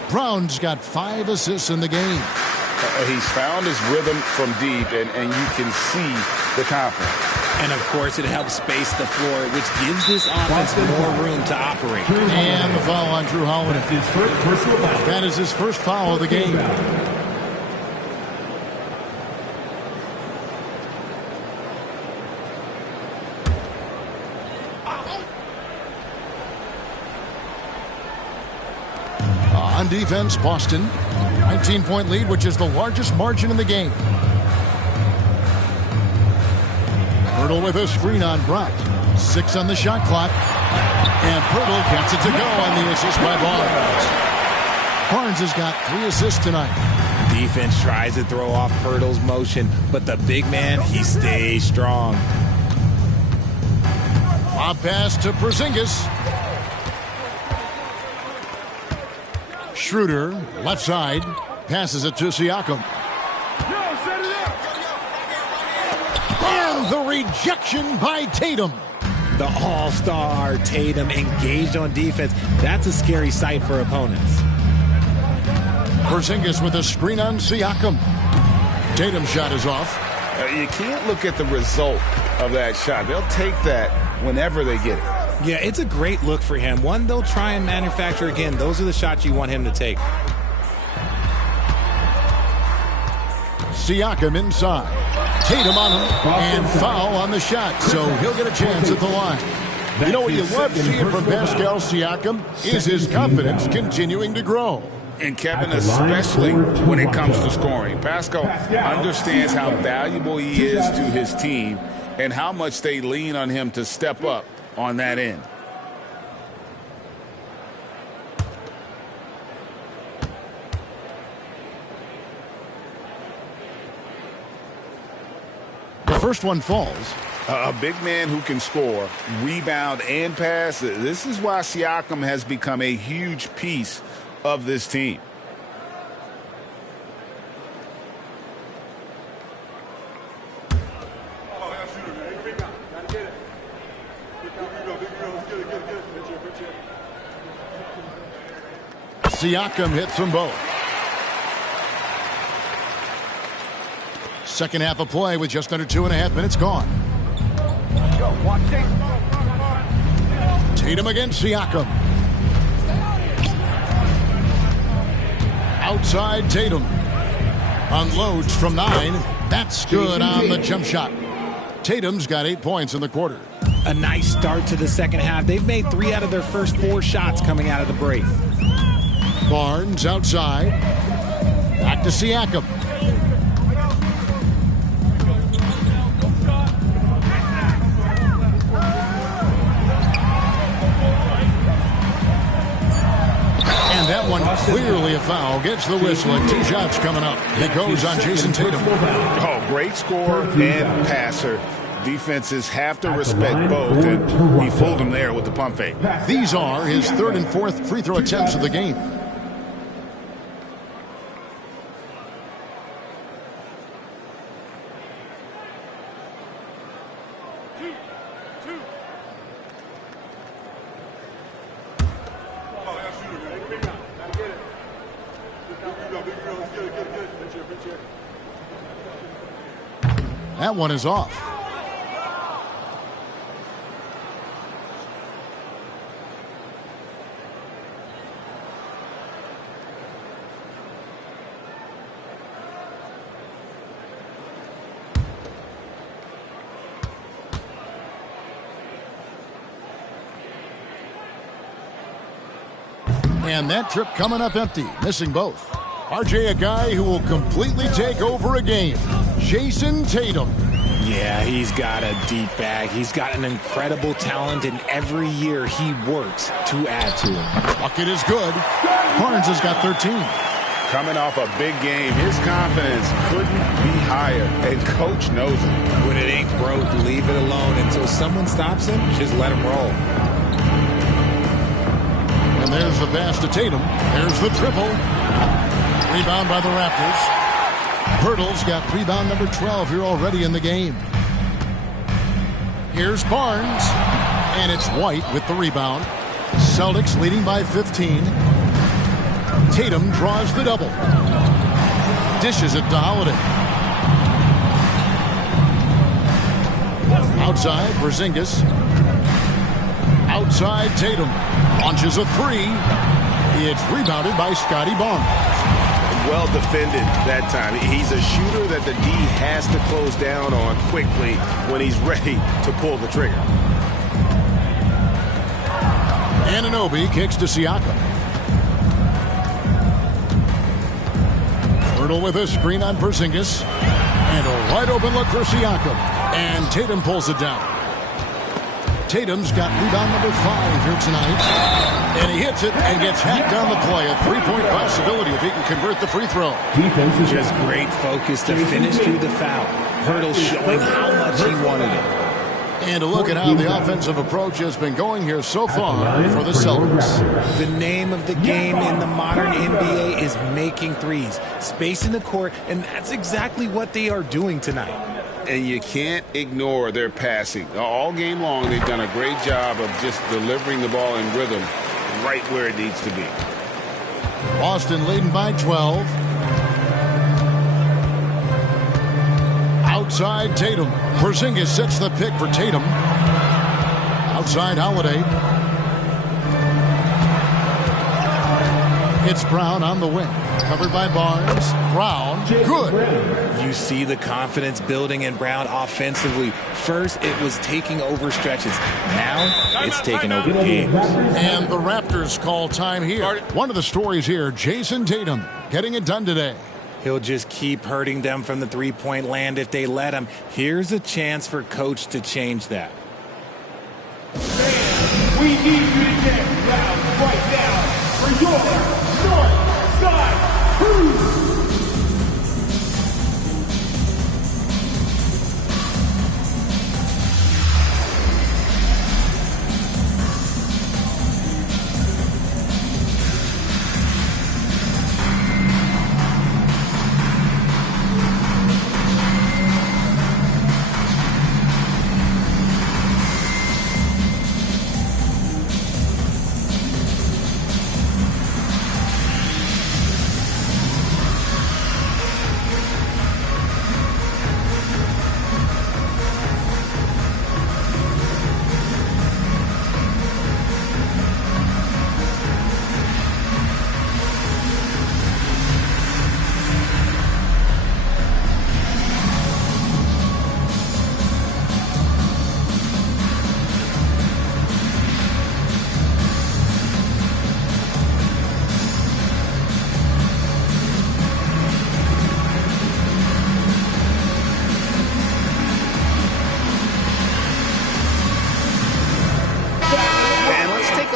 Brown's got 5 assists in the game. He's found his rhythm from deep, and you can see the confidence. And, of course, it helps space the floor, which gives this offense more room to operate. And the foul on Drew Holiday. That is his first foul of the game. On defense, Boston. 19-point lead, which is the largest margin in the game. Pirtle with a screen on Brown. 6 on the shot clock. And Pirtle gets it to go on the assist by Barnes. Barnes has got 3 assists tonight. Defense tries to throw off Pirtle's motion, but the big man, he stays strong. Lob pass to Porzingis. Schroeder, left side, passes it to Siakam. And the rejection by Tatum. The all-star Tatum engaged on defense. That's a scary sight for opponents. Porzingis with a screen on Siakam. Tatum's shot is off. You can't look at the result of that shot. They'll take that whenever they get it. Yeah, it's a great look for him. One they'll try and manufacture again. Those are the shots you want him to take. Siakam inside. Tatum on him. And foul on the shot. So he'll get a chance at the line. You know what you love seeing from Pascal Siakam is his confidence continuing to grow. And Kevin, especially when it comes to scoring. Pascal understands how valuable he is to his team and how much they lean on him to step up on that end. The first one falls. A big man who can score, rebound, and pass. This is why Siakam has become a huge piece of this team. Siakam hits them both. Second half of play with just under 2.5 minutes gone. Tatum against Siakam. Outside Tatum. Unloads from 9. That's good on the jump shot. Tatum's got 8 points in the quarter. A nice start to the second half. They've made 3 out of their first 4 shots coming out of the break. Barnes outside. Back to Siakam. And that one clearly a foul. Gets the whistle and 2 shots coming up. It goes on Jason Tatum. Oh, great scorer and passer. Defenses have to respect both, and he fooled them there with the pump fake. These are his 3rd and 4th free throw attempts of the game. That one is off. And that trip coming up empty, missing both. RJ, a guy who will completely take over a game. Jason Tatum. Yeah, he's got a deep bag. He's got an incredible talent, and every year he works to add to it. Bucket is good. Barnes has got 13. Coming off a big game, his confidence couldn't be higher, and coach knows it. When it ain't broke, leave it alone until someone stops him. Just let him roll. And there's the pass to Tatum. There's the triple. Rebound by the Raptors. Hurdle's got rebound number 12 here already in the game. Here's Barnes. And it's White with the rebound. Celtics leading by 15. Tatum draws the double. Dishes it to Holiday. Outside, Porzingis. Outside, Tatum. Launches a three. It's rebounded by Scotty Barnes. Well defended that time. He's a shooter that the D has to close down on quickly when he's ready to pull the trigger. Anunoby kicks to Siakam. Hurdle with a screen on Porzingis. And a wide open look for Siakam. And Tatum pulls it down. Tatum's got rebound number 5 here tonight. And he hits it and gets hacked on the play. A three-point possibility if he can convert the free throw. Just great focus to finish through the foul. Hurdle showing how much he wanted it. And a look at how the offensive approach has been going here so far for the Celtics. The name of the game in the modern NBA is making threes. Spacing the court, and that's exactly what they are doing tonight. And you can't ignore their passing. All game long, they've done a great job of just delivering the ball in rhythm right where it needs to be. Boston leading by 12. Outside Tatum. Porzingis sets the pick for Tatum. Outside Holiday. It's Brown on the wing. Covered by Barnes. Brown, good. You see the confidence building in Brown offensively. First, it was taking over stretches. Now, it's taking over games. And the Raptors call time here. One of the stories here, Jason Tatum getting it done today. He'll just keep hurting them from the three-point land if they let him. Here's a chance for coach to change that. We need you to get loud right now for your North Side Crew.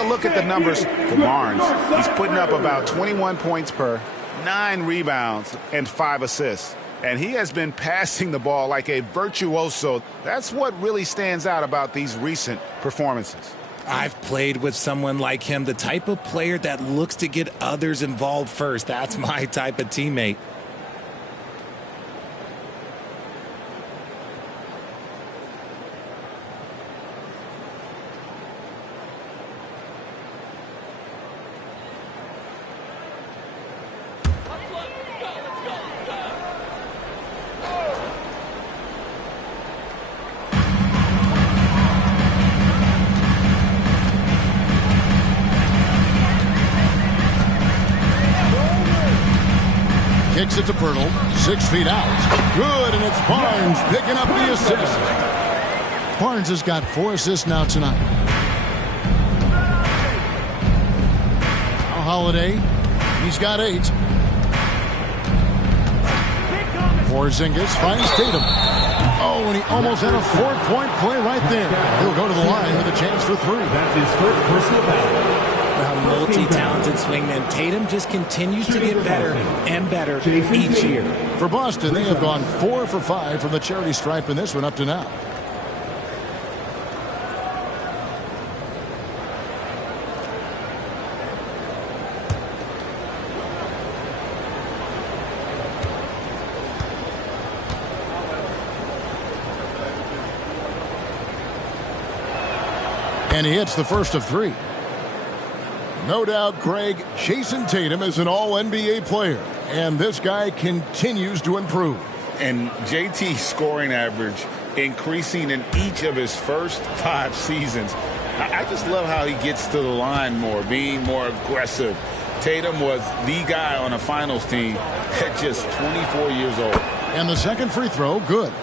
Look at the numbers for Barnes. He's putting up about 21 points per, 9 rebounds, and 5 assists. And he has been passing the ball like a virtuoso. That's what really stands out about these recent performances. I've played with someone like him, the type of player that looks to get others involved first. That's my type of teammate. Kicks it to Pirtle. 6 feet out. Good, and it's Barnes picking up the assist. Barnes has got 4 assists now tonight. Now Holiday, he's got 8. Porzingis finds Tatum. Oh, and he almost had a 4-point play right there. He'll go to the line with a chance for 3. That's his first personal foul. A multi-talented swingman. Tatum just continues to get better and better each year. For Boston, they have gone 4 for 5 from the charity stripe in this one up to now. And he hits the first of 3. No doubt, Greg, Jason Tatum is an all-NBA player, and this guy continues to improve. And JT's scoring average increasing in each of his first 5 seasons. I just love how he gets to the line more, being more aggressive. Tatum was the guy on a finals team at just 24 years old. And the second free throw, good.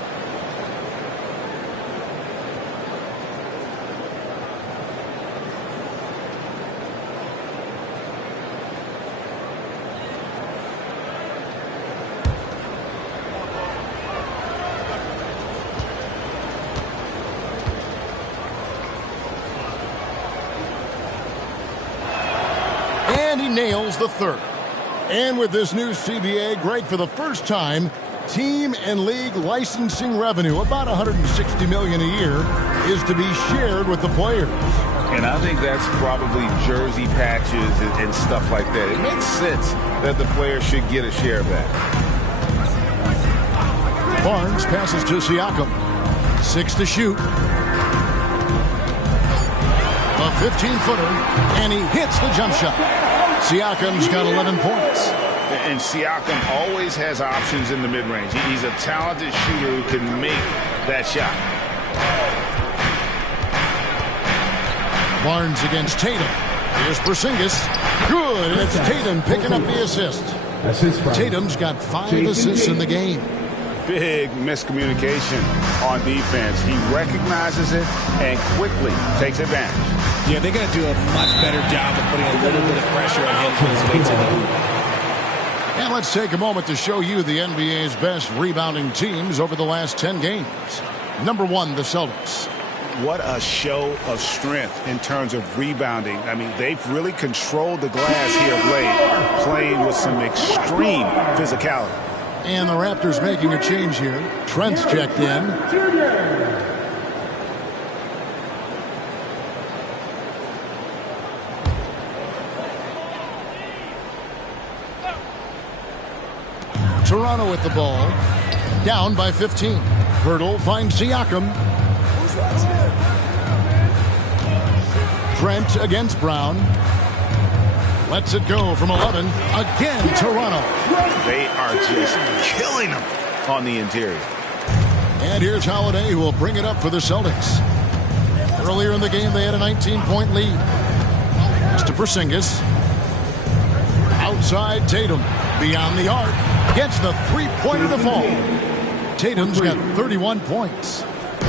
Nails the third. And with this new CBA, Greg, for the first time, team and league licensing revenue, about $160 million a year, is to be shared with the players. And I think that's probably jersey patches and stuff like that. It makes sense that the players should get a share of that. Barnes passes to Siakam. 6 to shoot. A 15-footer, and he hits the jump shot. Siakam's got 11 points. And Siakam always has options in the mid-range. He's a talented shooter who can make that shot. Barnes against Tatum. Here's Porzingis. Good, and it's Tatum picking up the assist. Tatum's got 5 assists in the game. Big miscommunication on defense. He recognizes it and quickly takes advantage. Yeah, they're going to do a much better job of putting a little bit of pressure on him for his way to the hoop. And let's take a moment to show you the NBA's best rebounding teams over the last 10 games. Number 1, the Celtics. What a show of strength in terms of rebounding. I mean, they've really controlled the glass here of late, playing with some extreme physicality. And the Raptors making a change here. Trent's checked in. Toronto with the ball. Down by 15. Pirtle finds Siakam. Trent against Brown. Lets it go from 11. Again, Toronto. They are just killing them on the interior. And here's Holiday, who will bring it up for the Celtics. Earlier in the game, they had a 19-point lead. Pass to Porzingis. Outside Tatum. Beyond the arc. Gets the three-pointer to fall. Tatum's got 31 points.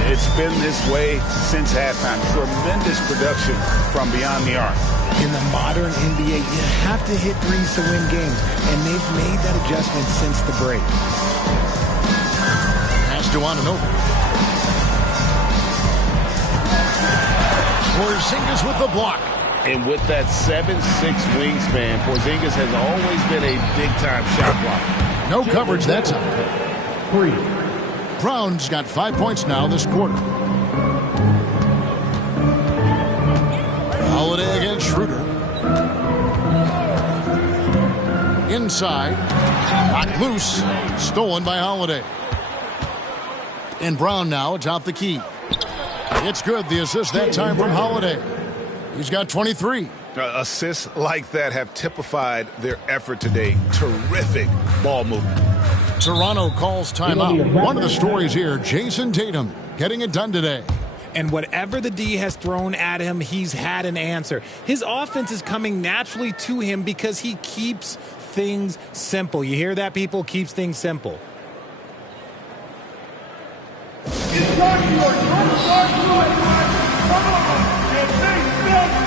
It's been this way since halftime. Tremendous production from beyond the arc. In the modern NBA, you have to hit threes to win games, and they've made that adjustment since the break. Pass to Anunoby. Porzingis with the block. And with that 7'6" wingspan, Porzingis has always been a big-time shot blocker. No coverage that time. 3. Brown's got 5 points now this quarter. Holiday against Schroeder. Inside. Knocked loose. Stolen by Holiday. And Brown now atop the key. It's good. The assist that time from Holiday. He's got 23. Assists like that have typified their effort today. Terrific ball movement. Toronto calls timeout. One of the stories here, Jason Tatum getting it done today. And whatever the D has thrown at him, he's had an answer. His offense is coming naturally to him because he keeps things simple. You hear that, people? Keeps things simple. It's time for your Northside Fluid Run. Come on, and make them yours!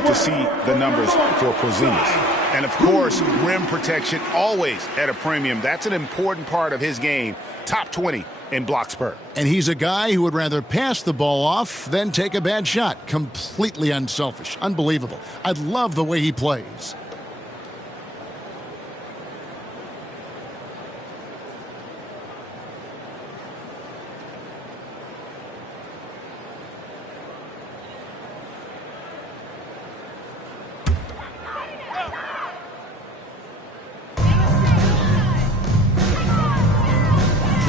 To see the numbers for Porzingis. And of course, rim protection always at a premium. That's an important part of his game. Top 20 in blocks per. And he's a guy who would rather pass the ball off than take a bad shot. Completely unselfish. Unbelievable. I love the way he plays.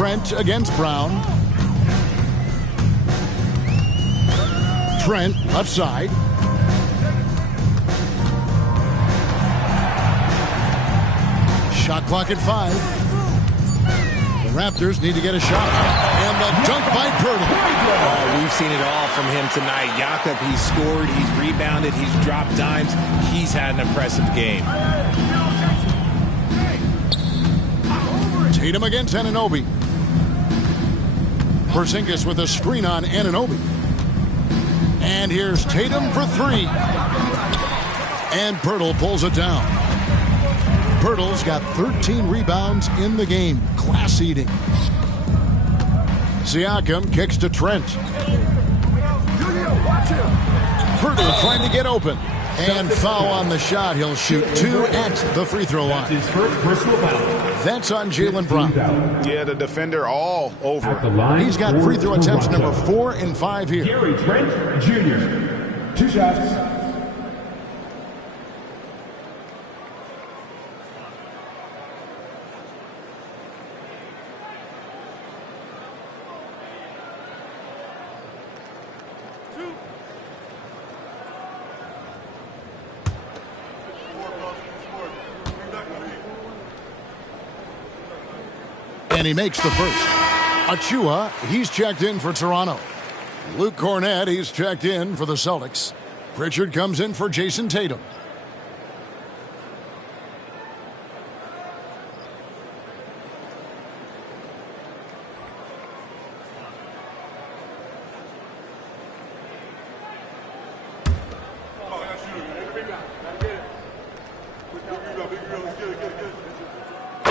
Trent against Brown. Trent left side. Shot clock at 5. The Raptors need to get a shot. And the dunk by Purtle. We've seen it all from him tonight. Jakob, he's scored, he's rebounded, he's dropped dimes. He's had an impressive game. Tatum against Anunoby. Porzingis with a screen on Anunoby. And here's Tatum for 3. And Purtle pulls it down. Purtle's got 13 rebounds in the game. Class eating. Siakam kicks to Trent. Purtle trying to get open. And foul on the shot. He'll shoot 2 at the free throw line. His first personal foul. That's on Jaylen Brown. Yeah, the defender all over. He's got free throw attempts number 4 and 5 here. Gary Trent Jr. 2 shots. And he makes the first. Achua, he's checked in for Toronto. Luke Cornett, he's checked in for the Celtics. Pritchard comes in for Jason Tatum.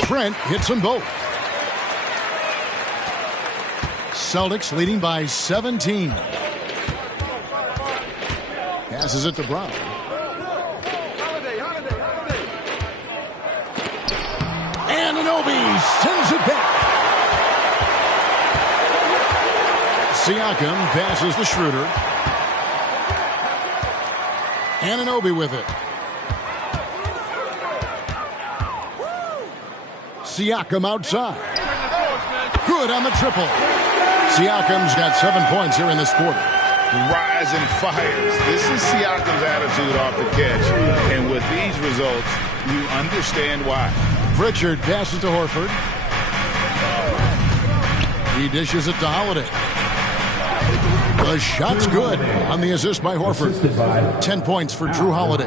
Trent hits them both. Celtics leading by 17. Passes it to Brown. Anunoby sends it back. Siakam passes to Schroeder. Anunoby with it. Siakam outside. Good on the triple. Siakam's got 7 points here in this quarter. Rise and fires. This is Siakam's attitude off the catch. And with these results, you understand why. Pritchard passes to Horford. He dishes it to Holiday. The shot's good on the assist by Horford. 10 points for Drew Holiday.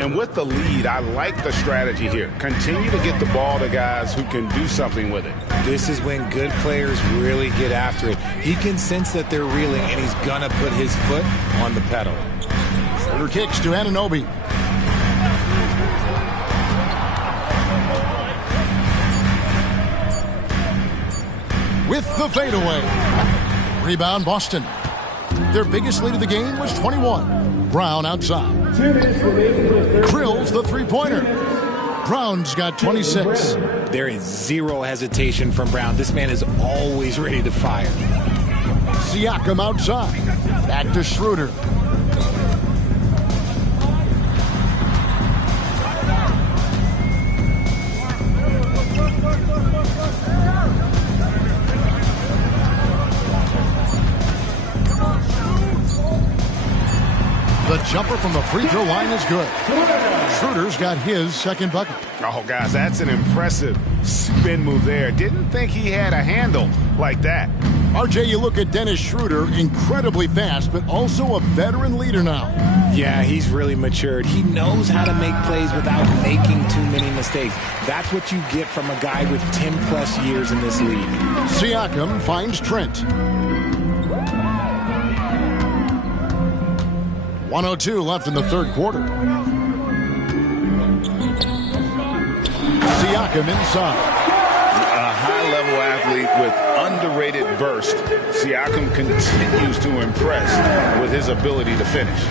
And with the lead, I like the strategy here. Continue to get the ball to guys who can do something with it. This is when good players really get after it. He can sense that they're reeling, and he's going to put his foot on the pedal. Schroeder kicks to Anunoby. With the fadeaway. Rebound, Boston. Their biggest lead of the game was 21. Brown outside. Drills the three-pointer. Brown's got 26. There is zero hesitation from Brown. This man is always ready to fire. Siakam outside. Back to Schroeder. The jumper from the free throw line is good. Schroeder's got his second bucket. Oh, guys, that's an impressive spin move there. Didn't think he had a handle like that. RJ, you look at Dennis Schroeder, incredibly fast, but also a veteran leader now. Yeah, he's really matured. He knows how to make plays without making too many mistakes. That's what you get from a guy with 10-plus years in this league. Siakam finds Trent. 1:02 left in the third quarter. Siakam inside. A high-level athlete with underrated burst. Siakam continues to impress with his ability to finish.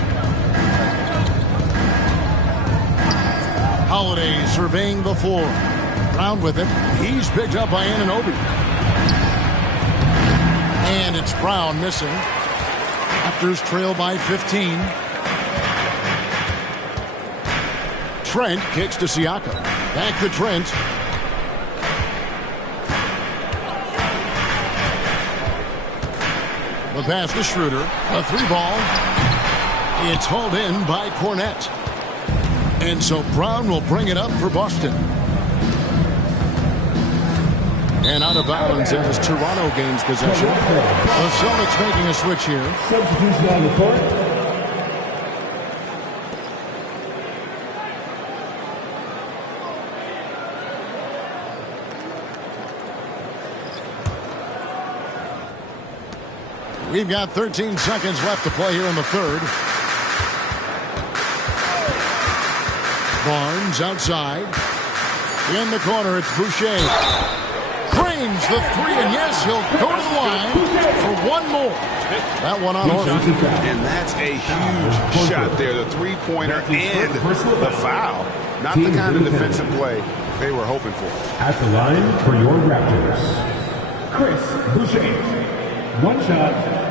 Holiday surveying the floor. Brown with it. He's picked up by Anunoby. And it's Brown missing. Raptors trail by 15. Trent kicks to Siakam. Back to Trent. The pass to Schroeder. A three ball. It's hauled in by Cornette. And so Brown will bring it up for Boston. And out of bounds as Toronto gains possession. The Celtics making a switch here. Substitution on the court. We've got 13 seconds left to play here in the third. Barnes outside. In the corner, it's Boucher. Drains the three, and yes, he'll go to the line for one more. That one on Horford. And that's a huge shot there, the three-pointer and the foul. Not the kind of defensive play they were hoping for. At the line for your Raptors, Chris Boucher. One shot.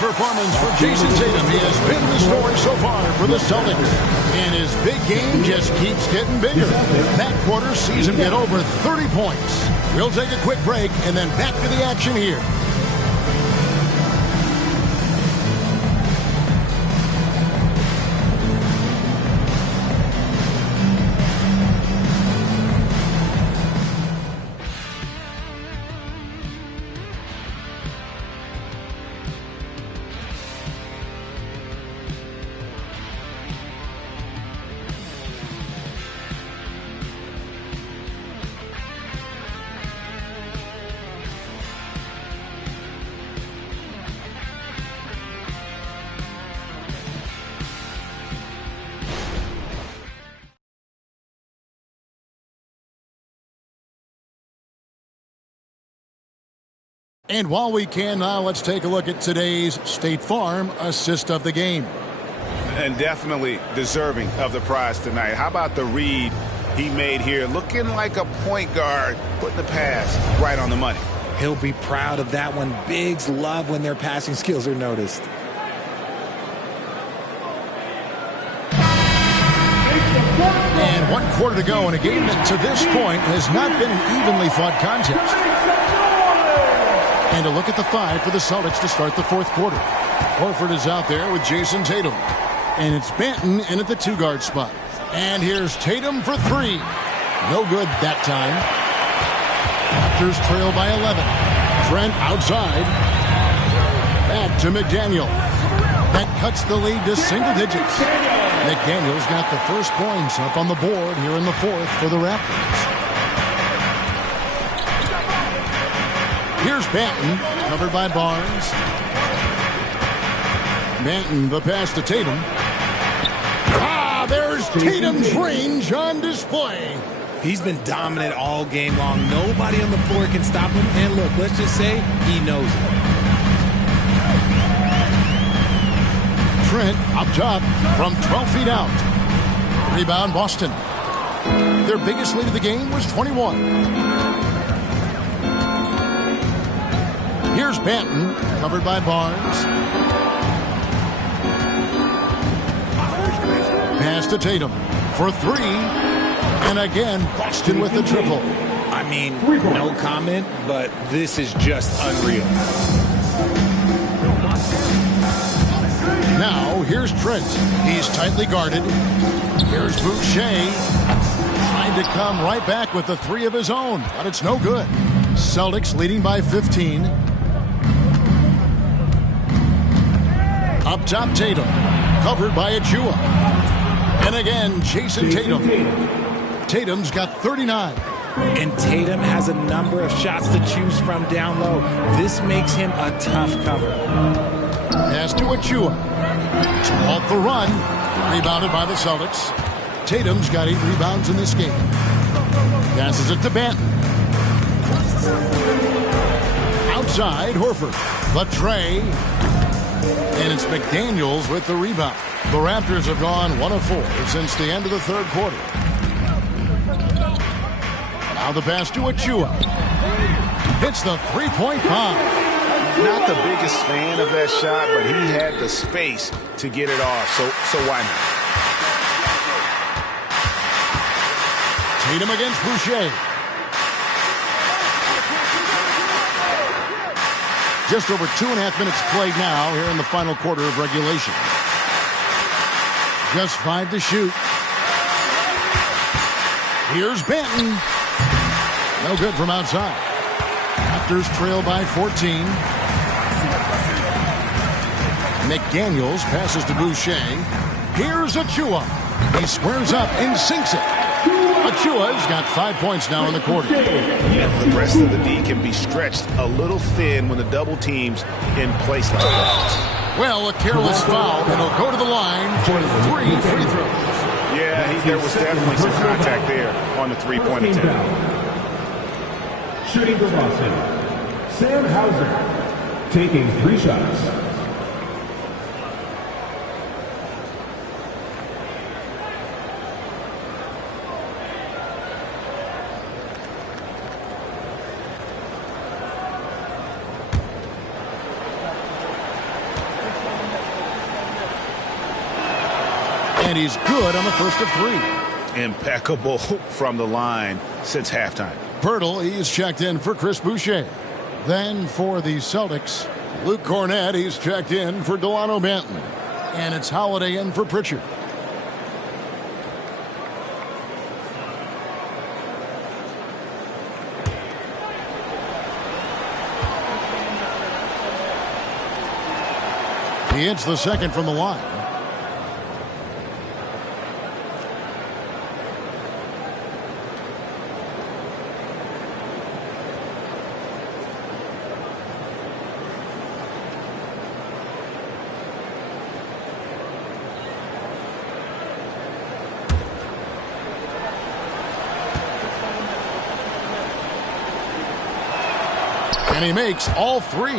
Performance for Jason Tatum. He has been the story so far for the Celtics. And his big game just keeps getting bigger. That quarter sees him get over 30 points. We'll take a quick break and then back to the action here. And while we can now, let's take a look at today's State Farm assist of the game. And definitely deserving of the prize tonight. How about the read he made here? Looking like a point guard, putting the pass right on the money. He'll be proud of that one. Bigs love when their passing skills are noticed. quarter to go in a game that to this point has not been an evenly fought contest. And a look at the 5 for the Celtics to start the fourth quarter. Horford is out there with Jason Tatum. And it's Banton in at the 2-guard spot. And here's Tatum for 3. No good that time. Raptors trail by 11. Trent outside. Back to McDaniel. That cuts the lead to single digits. McDaniel's got the first points up on the board here in the fourth for the Raptors. Here's Banton, covered by Barnes. Banton, the pass to Tatum. There's Tatum's range on display. He's been dominant all game long. Nobody on the floor can stop him. And look, let's just say he knows it. Trent up top from 12 feet out. Rebound Boston. Their biggest lead of the game was 21. Here's Banton, covered by Barnes. Pass to Tatum for 3. And again, Boston with the triple. I mean, no comment, but this is just unreal. Now, here's Trent. He's tightly guarded. Here's Boucher. Trying to come right back with the 3 of his own, but it's no good. Celtics leading by 15. Up top, Tatum. Covered by Achua. And again, Jason Tatum. Tatum's got 39. And Tatum has a number of shots to choose from down low. This makes him a tough cover. Pass to Achua. To halt the run. Rebounded by the Celtics. Tatum's got 8 rebounds in this game. Passes it to Banton. Outside, Horford. The tray. And it's McDaniels with the rebound. The Raptors have gone 1 of 4 since the end of the third quarter. Now the pass to Achua. Hits the 3-point bomb. Not the biggest fan of that shot, but he had the space to get it off, so why not? Tatum against Boucher. Just over 2.5 minutes played now here in the final quarter of regulation. Just 5 to shoot. Here's Banton. No good from outside. Raptors trail by 14. McDaniels passes to Boucher. Here's Achua. He squares up and sinks it. Achua's got 5 points now in the quarter. The rest of the D can be stretched a little thin when the double team's in place like that. Well, a careless foul, and he'll go to the line for 3 free throws. Yeah, there was definitely some contact there on the three-point attempt. Shooting for Boston, Sam Hauser, taking 3 shots. And he's good on the first of 3. Impeccable from the line since halftime. Pirtle, he's checked in for Chris Boucher. Then for the Celtics, Luke Cornett, he's checked in for Delano Banton. And it's Holiday in for Pritchard. He hits the second from the line. And he makes all 3.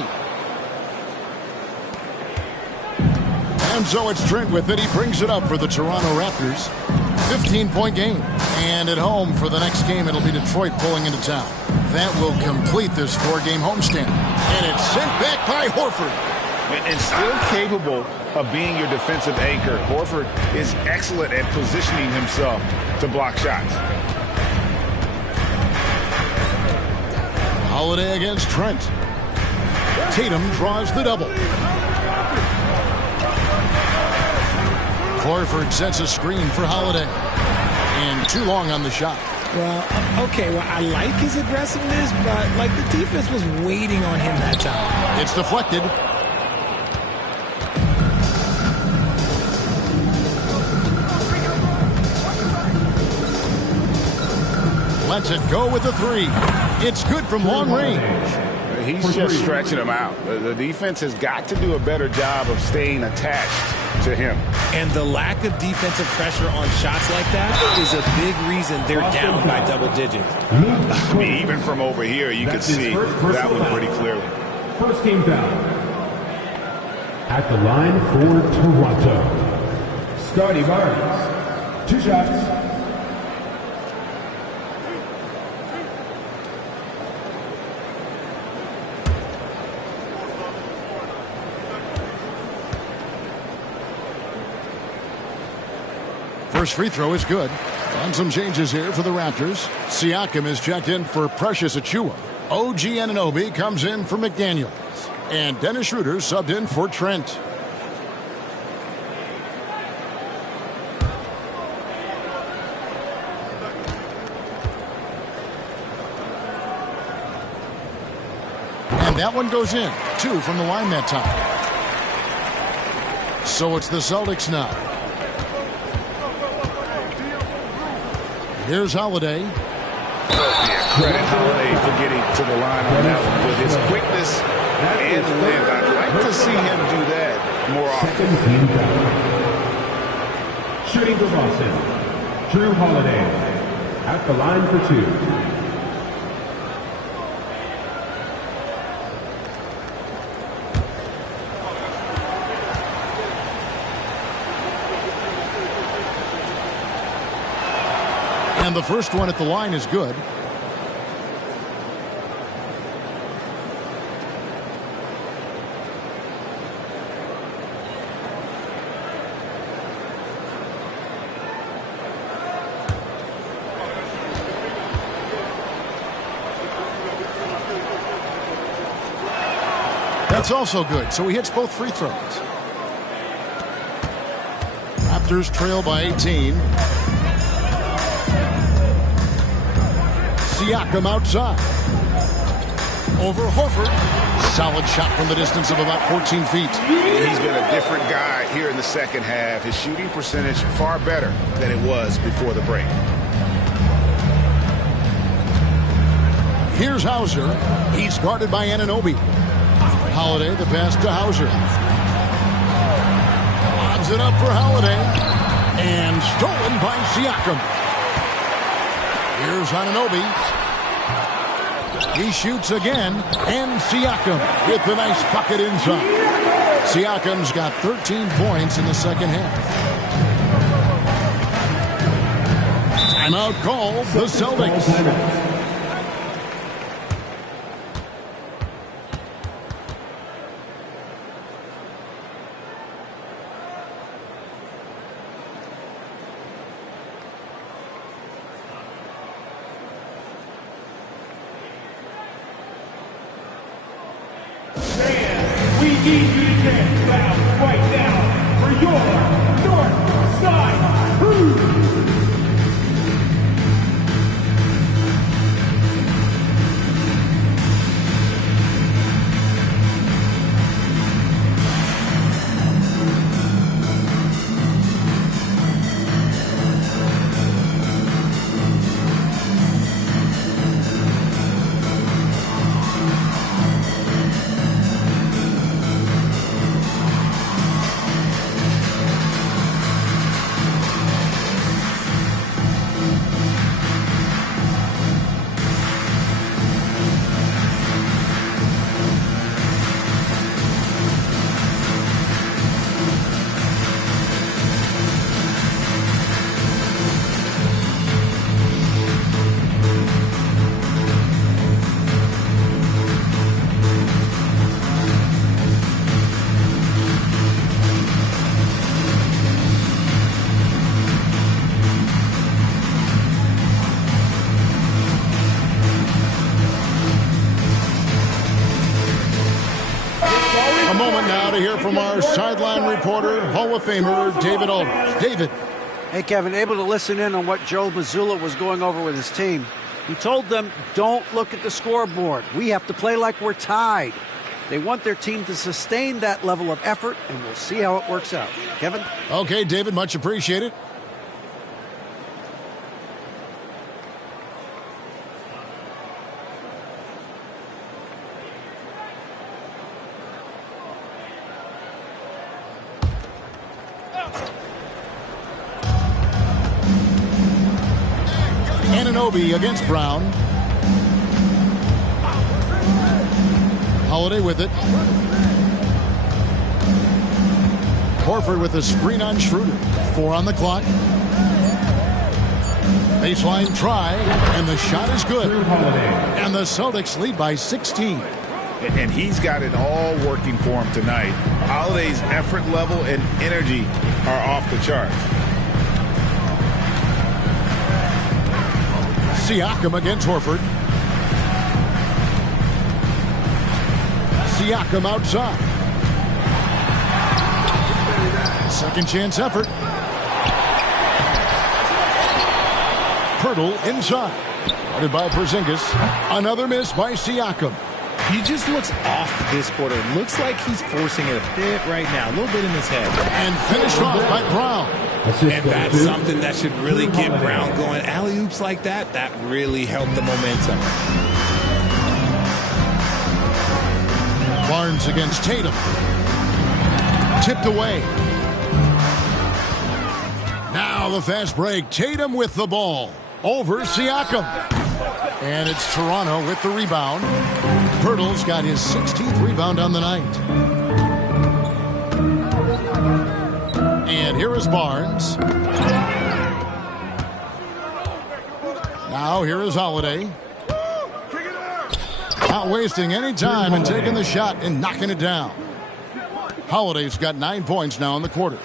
And so it's Trent with it. He brings it up for the Toronto Raptors. 15-point game. And at home for the next game, it'll be Detroit pulling into town. That will complete this 4-game homestand. And it's sent back by Horford. And still capable of being your defensive anchor. Horford is excellent at positioning himself to block shots. Holiday against Trent. Tatum draws the double. Horford sets a screen for Holiday. And too long on the shot. Well, okay, well, I like his aggressiveness, but, like, the defense was waiting on him that time. It's deflected. Lets it go with the three. It's good from long range. He's just stretching him out. The defense has got to do a better job of staying attached to him. And the lack of defensive pressure on shots like that is a big reason they're down by double digits. I mean, even from over here, you can see that one pretty clearly. First team foul. At the line for Toronto, Scotty Barnes. 2 shots. First free throw is good. And some changes here for the Raptors. Siakam is checked in for Precious Achiuwa. OG Anunoby comes in for McDaniels. And Dennis Schroeder subbed in for Trent. And that one goes in. 2 from the line that time. So it's the Celtics now. Here's Holiday. Yeah, credit Holiday for getting to the line on that one with his quickness and length. I'd like to see him do that more often. Shooting for Boston, Drew Holiday at the line for 2. And the first one at the line is good. That's also good, so he hits both free throws. Raptors trail by 18. Siakam outside. Over Horford. Solid shot from the distance of about 14 feet. He's been a different guy here in the second half. His shooting percentage far better than it was before the break. Here's Hauser. He's guarded by Anunoby. Holiday, the pass to Hauser. Lobs it up for Holiday. And stolen by Siakam. Here's Anunoby. He shoots again, and Siakam with the nice bucket inside. Siakam's got 13 points in the second half. Timeout call, the Celtics. We need you to dance loud right now for your North Side Crew. moment now to hear from our sideline reporter, Hall of Famer David Aldridge. David. Hey, Kevin, able to listen in on what Joe Mazzulla was going over with his team. He told them, don't look at the scoreboard. We have to play like we're tied. They want their team to sustain that level of effort, and we'll see how it works out. Kevin? Okay, David, much appreciated. Anunoby against Brown. Holiday with it. Horford with a screen on Schroeder. 4 on the clock. Baseline try, and the shot is good. And the Celtics lead by 16. And he's got it all working for him tonight. Holiday's effort level and energy are off the charts. Siakam against Horford. Siakam outside. Second chance effort. Pirtle inside. Guarded by Porzingis. Another miss by Siakam. He just looks off this quarter. Looks like he's forcing it a bit right now. A little bit in his head. And finished off by Brown. And that's something that should really get Brown going. Alley-oops like that, that really helped the momentum. Barnes against Tatum. Tipped away. Now the fast break. Tatum with the ball. Over Siakam. And it's Toronto with the rebound. Pirtle's got his 16th rebound on the night. And here is Barnes. Now here is Holiday. Not wasting any time and taking the shot and knocking it down. Holiday's got 9 points now in the quarter.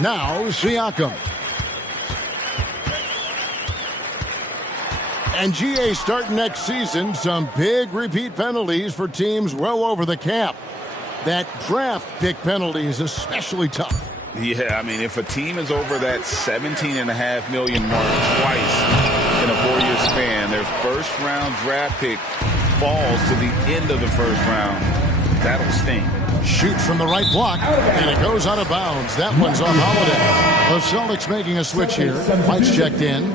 Now Siakam. And GA starting next season, some big repeat penalties for teams well over the cap. That draft pick penalty is especially tough. Yeah, I mean, if a team is over that $17.5 million mark twice in a 4-year span, their first-round draft pick falls to the end of the first round. That'll sting. Shoots from the right block, and it goes out of bounds. That one's off Holiday. The Celtics making a switch here. White's checked in.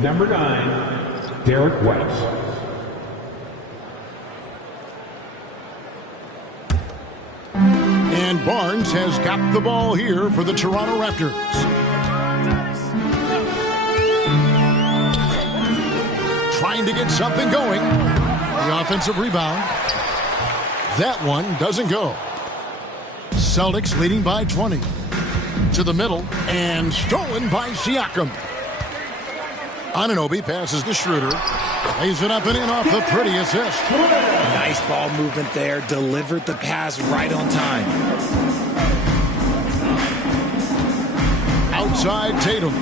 Number 9, Derek White. And Barnes has got the ball here for the Toronto Raptors. Trying to get something going. The offensive rebound. That one doesn't go. Celtics leading by 20. To the middle, and stolen by Siakam. Anunoby passes to Schroeder. Lays it up and in off the pretty assist. Nice ball movement there. Delivered the pass right on time. Outside Tatum.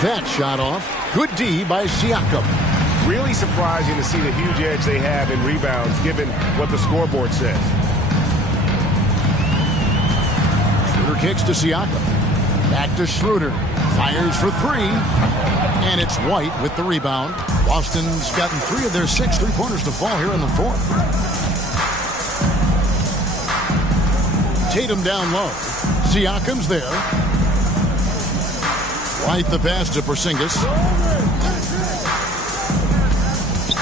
That shot off. Good D by Siakam. Really surprising to see the huge edge they have in rebounds given what the scoreboard says. Schroeder kicks to Siakam. Back to Schroeder. Fires for 3. And it's White with the rebound. Boston's gotten 3 of their 6 3-pointers to fall here in the 4th. Tatum down low. Siakam's there. White the pass to Porzingis.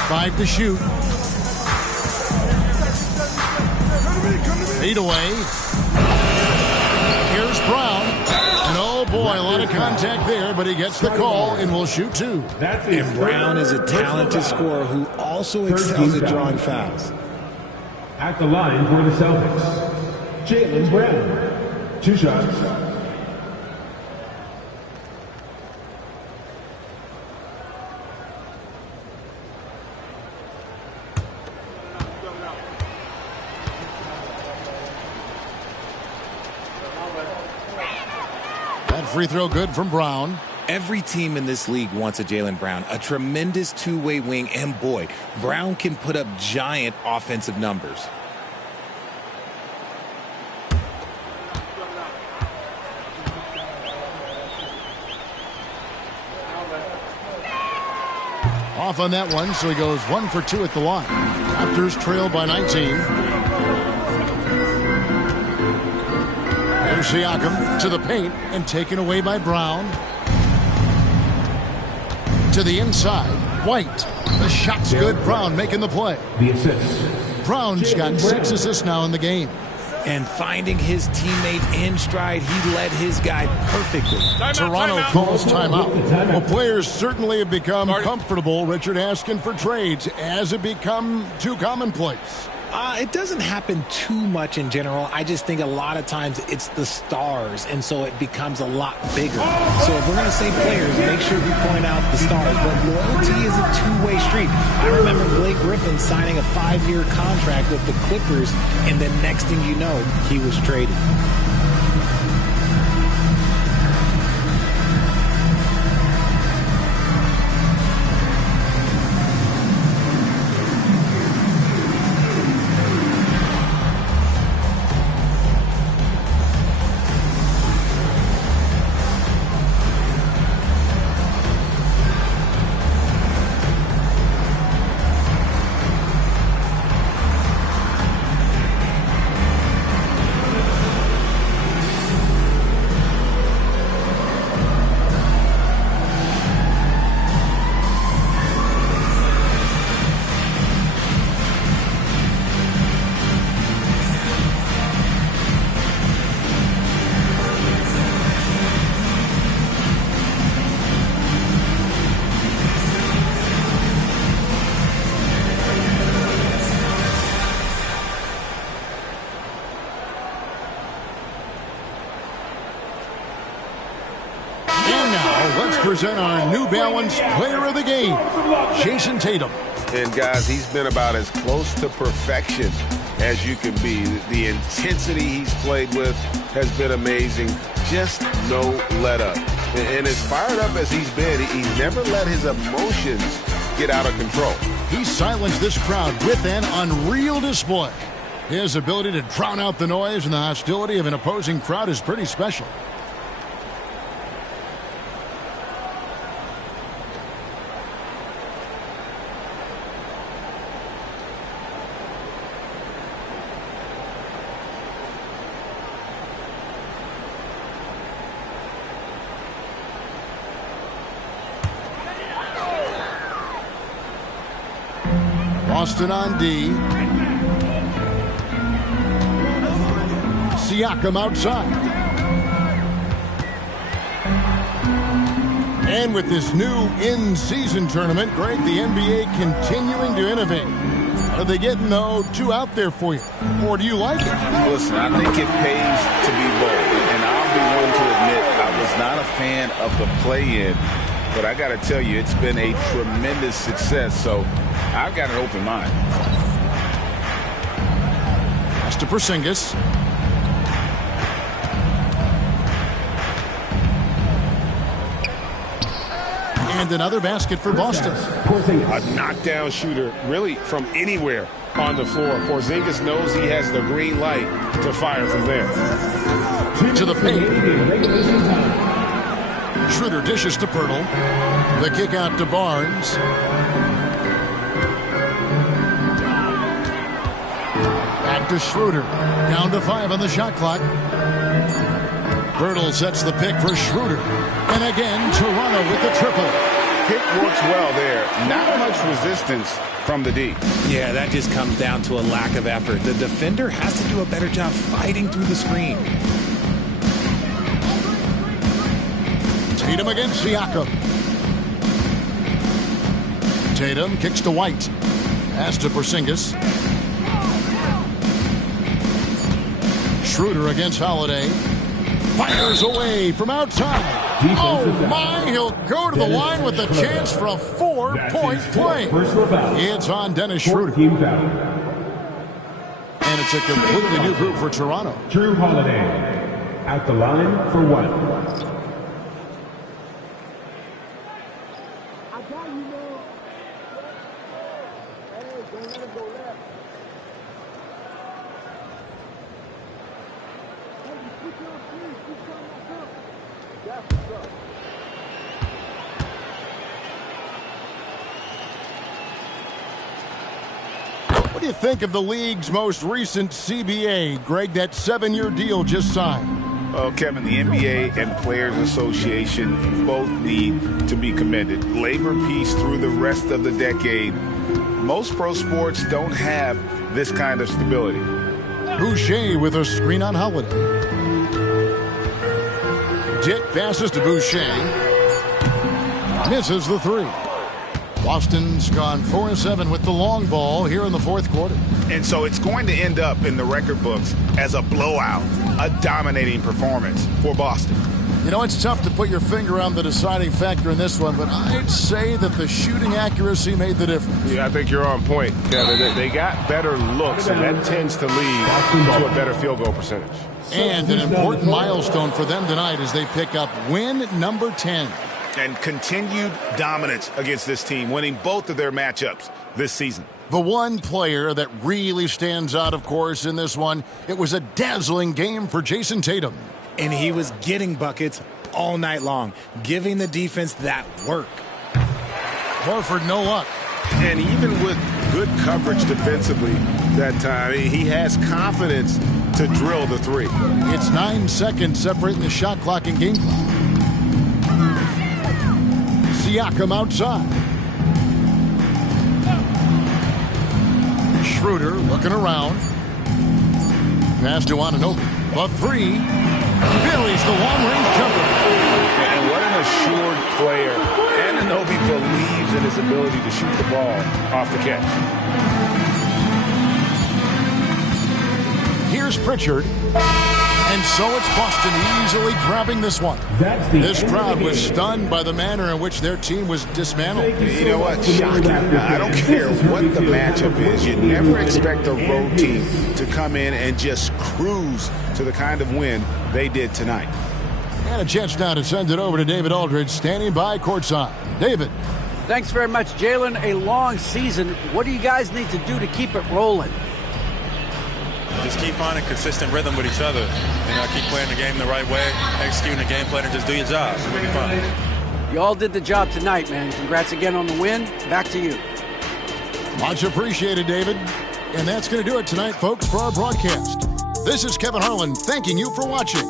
5 to shoot. 8 away. Here's Brown. And oh boy, a lot of contact there, but he gets the call and will shoot 2. And Brown is a talented scorer who also excels at drawing fouls. At the line for the Celtics, Jaylen Brown. 2 shots. That free throw good from Brown. Every team in this league wants a Jaylen Brown, a tremendous two-way wing, and boy, Brown can put up giant offensive numbers. Off on that one, so he goes 1 for 2 at the line. Raptors trail by 19. Here's Siakam to the paint and taken away by Brown. To the inside, White. The shot's good. Brown making the play. The assist. Brown's got 6 assists now in the game. And finding his teammate in stride, he led his guy perfectly. Toronto calls timeout. Well, players certainly have become comfortable, Richard, asking for trades. Has it become too commonplace? It doesn't happen too much in general. I just think a lot of times it's the stars, and so it becomes a lot bigger. So if we're going to say players, make sure we point out the stars. But loyalty is a two-way street. I remember Blake Griffin signing a 5-year contract with the Clippers, and the next thing you know, he was traded. Present our New Balance Player of the Game, Jason Tatum. And guys, he's been about as close to perfection as you can be. The intensity he's played with has been amazing. Just no let up. And as fired up as he's been, he's never let his emotions get out of control. He silenced this crowd with an unreal display. His ability to drown out the noise and the hostility of an opposing crowd is pretty special. Boston on D. Siakam outside. And with this new in-season tournament, Greg, the NBA continuing to innovate. Are they getting, though, too out there for you? Or do you like it? Listen, I think it pays to be bold. And I'll be one to admit I was not a fan of the play-in. But I got to tell you, it's been a tremendous success. So I've got an open mind. Pass to Porzingis. And another basket for Boston. A knockdown shooter, really from anywhere on the floor. Porzingis knows he has the green light to fire from there. To the paint. Schroeder dishes to Pirtle. The kick out to Barnes. Back to Schroeder. Down to 5 on the shot clock. Pirtle sets the pick for Schroeder. And again, Toronto with the triple. Pick works well there. Not much resistance from the D. Yeah, that just comes down to a lack of effort. The defender has to do a better job fighting through the screen. Tatum against Siakam. Tatum kicks to White. Pass to Porzingis. Schroeder against Holiday. Fires away from outside. Oh my, he'll go to the line with a chance for a 4-point play. It's on Dennis Schroeder. And it's a completely new group for Toronto. Drew Holiday at the line for 1. What do you think of the league's most recent CBA, Greg, that 7-year deal just signed? Oh, Kevin, the NBA and Players Association both need to be commended. Labor peace through the rest of the decade. Most pro sports don't have this kind of stability. Boucher with a screen on Holiday. Dick passes to Boucher. Misses the three. Boston's gone 4-7 with the long ball here in the fourth quarter. And so it's going to end up in the record books as a blowout, a dominating performance for Boston. You know, it's tough to put your finger on the deciding factor in this one, but I'd say that the shooting accuracy made the difference. Yeah, I think you're on point, Kevin. They got better looks, and that tends to lead to a better field goal percentage. And an important milestone for them tonight as they pick up win number 10. And continued dominance against this team, winning both of their matchups this season. The one player that really stands out, of course, in this one, it was a dazzling game for Jason Tatum. And he was getting buckets all night long, giving the defense that work. Horford, no luck. And even with good coverage defensively that time, he has confidence to drill the three. It's 9 seconds separating the shot clock and game clock. Siakam outside. Schroeder looking around. Pass to Anunoby. The three. Buries the long-range jumper. And what an assured player. Anunoby believes in his ability to shoot the ball off the catch. Here's Pritchard. And so it's Boston easily grabbing this one. This crowd was stunned by the manner in which their team was dismantled. You know what? Shocking. I don't care what the matchup is. You never expect a road team to come in and just cruise to the kind of win they did tonight. And a chance now to send it over to David Aldridge, standing by courtside. David. Thanks very much, Jalen. A long season. What do you guys need to do to keep it rolling? Just keep finding consistent rhythm with each other. You know, keep playing the game the right way, executing the game plan, and just do your job. It'll be fun. You all did the job tonight, man. Congrats again on the win. Back to you. Much appreciated, David. And that's going to do it tonight, folks, for our broadcast. This is Kevin Harlan thanking you for watching.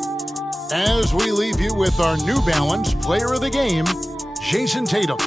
As we leave you with our New Balance Player of the Game, Jason Tatum.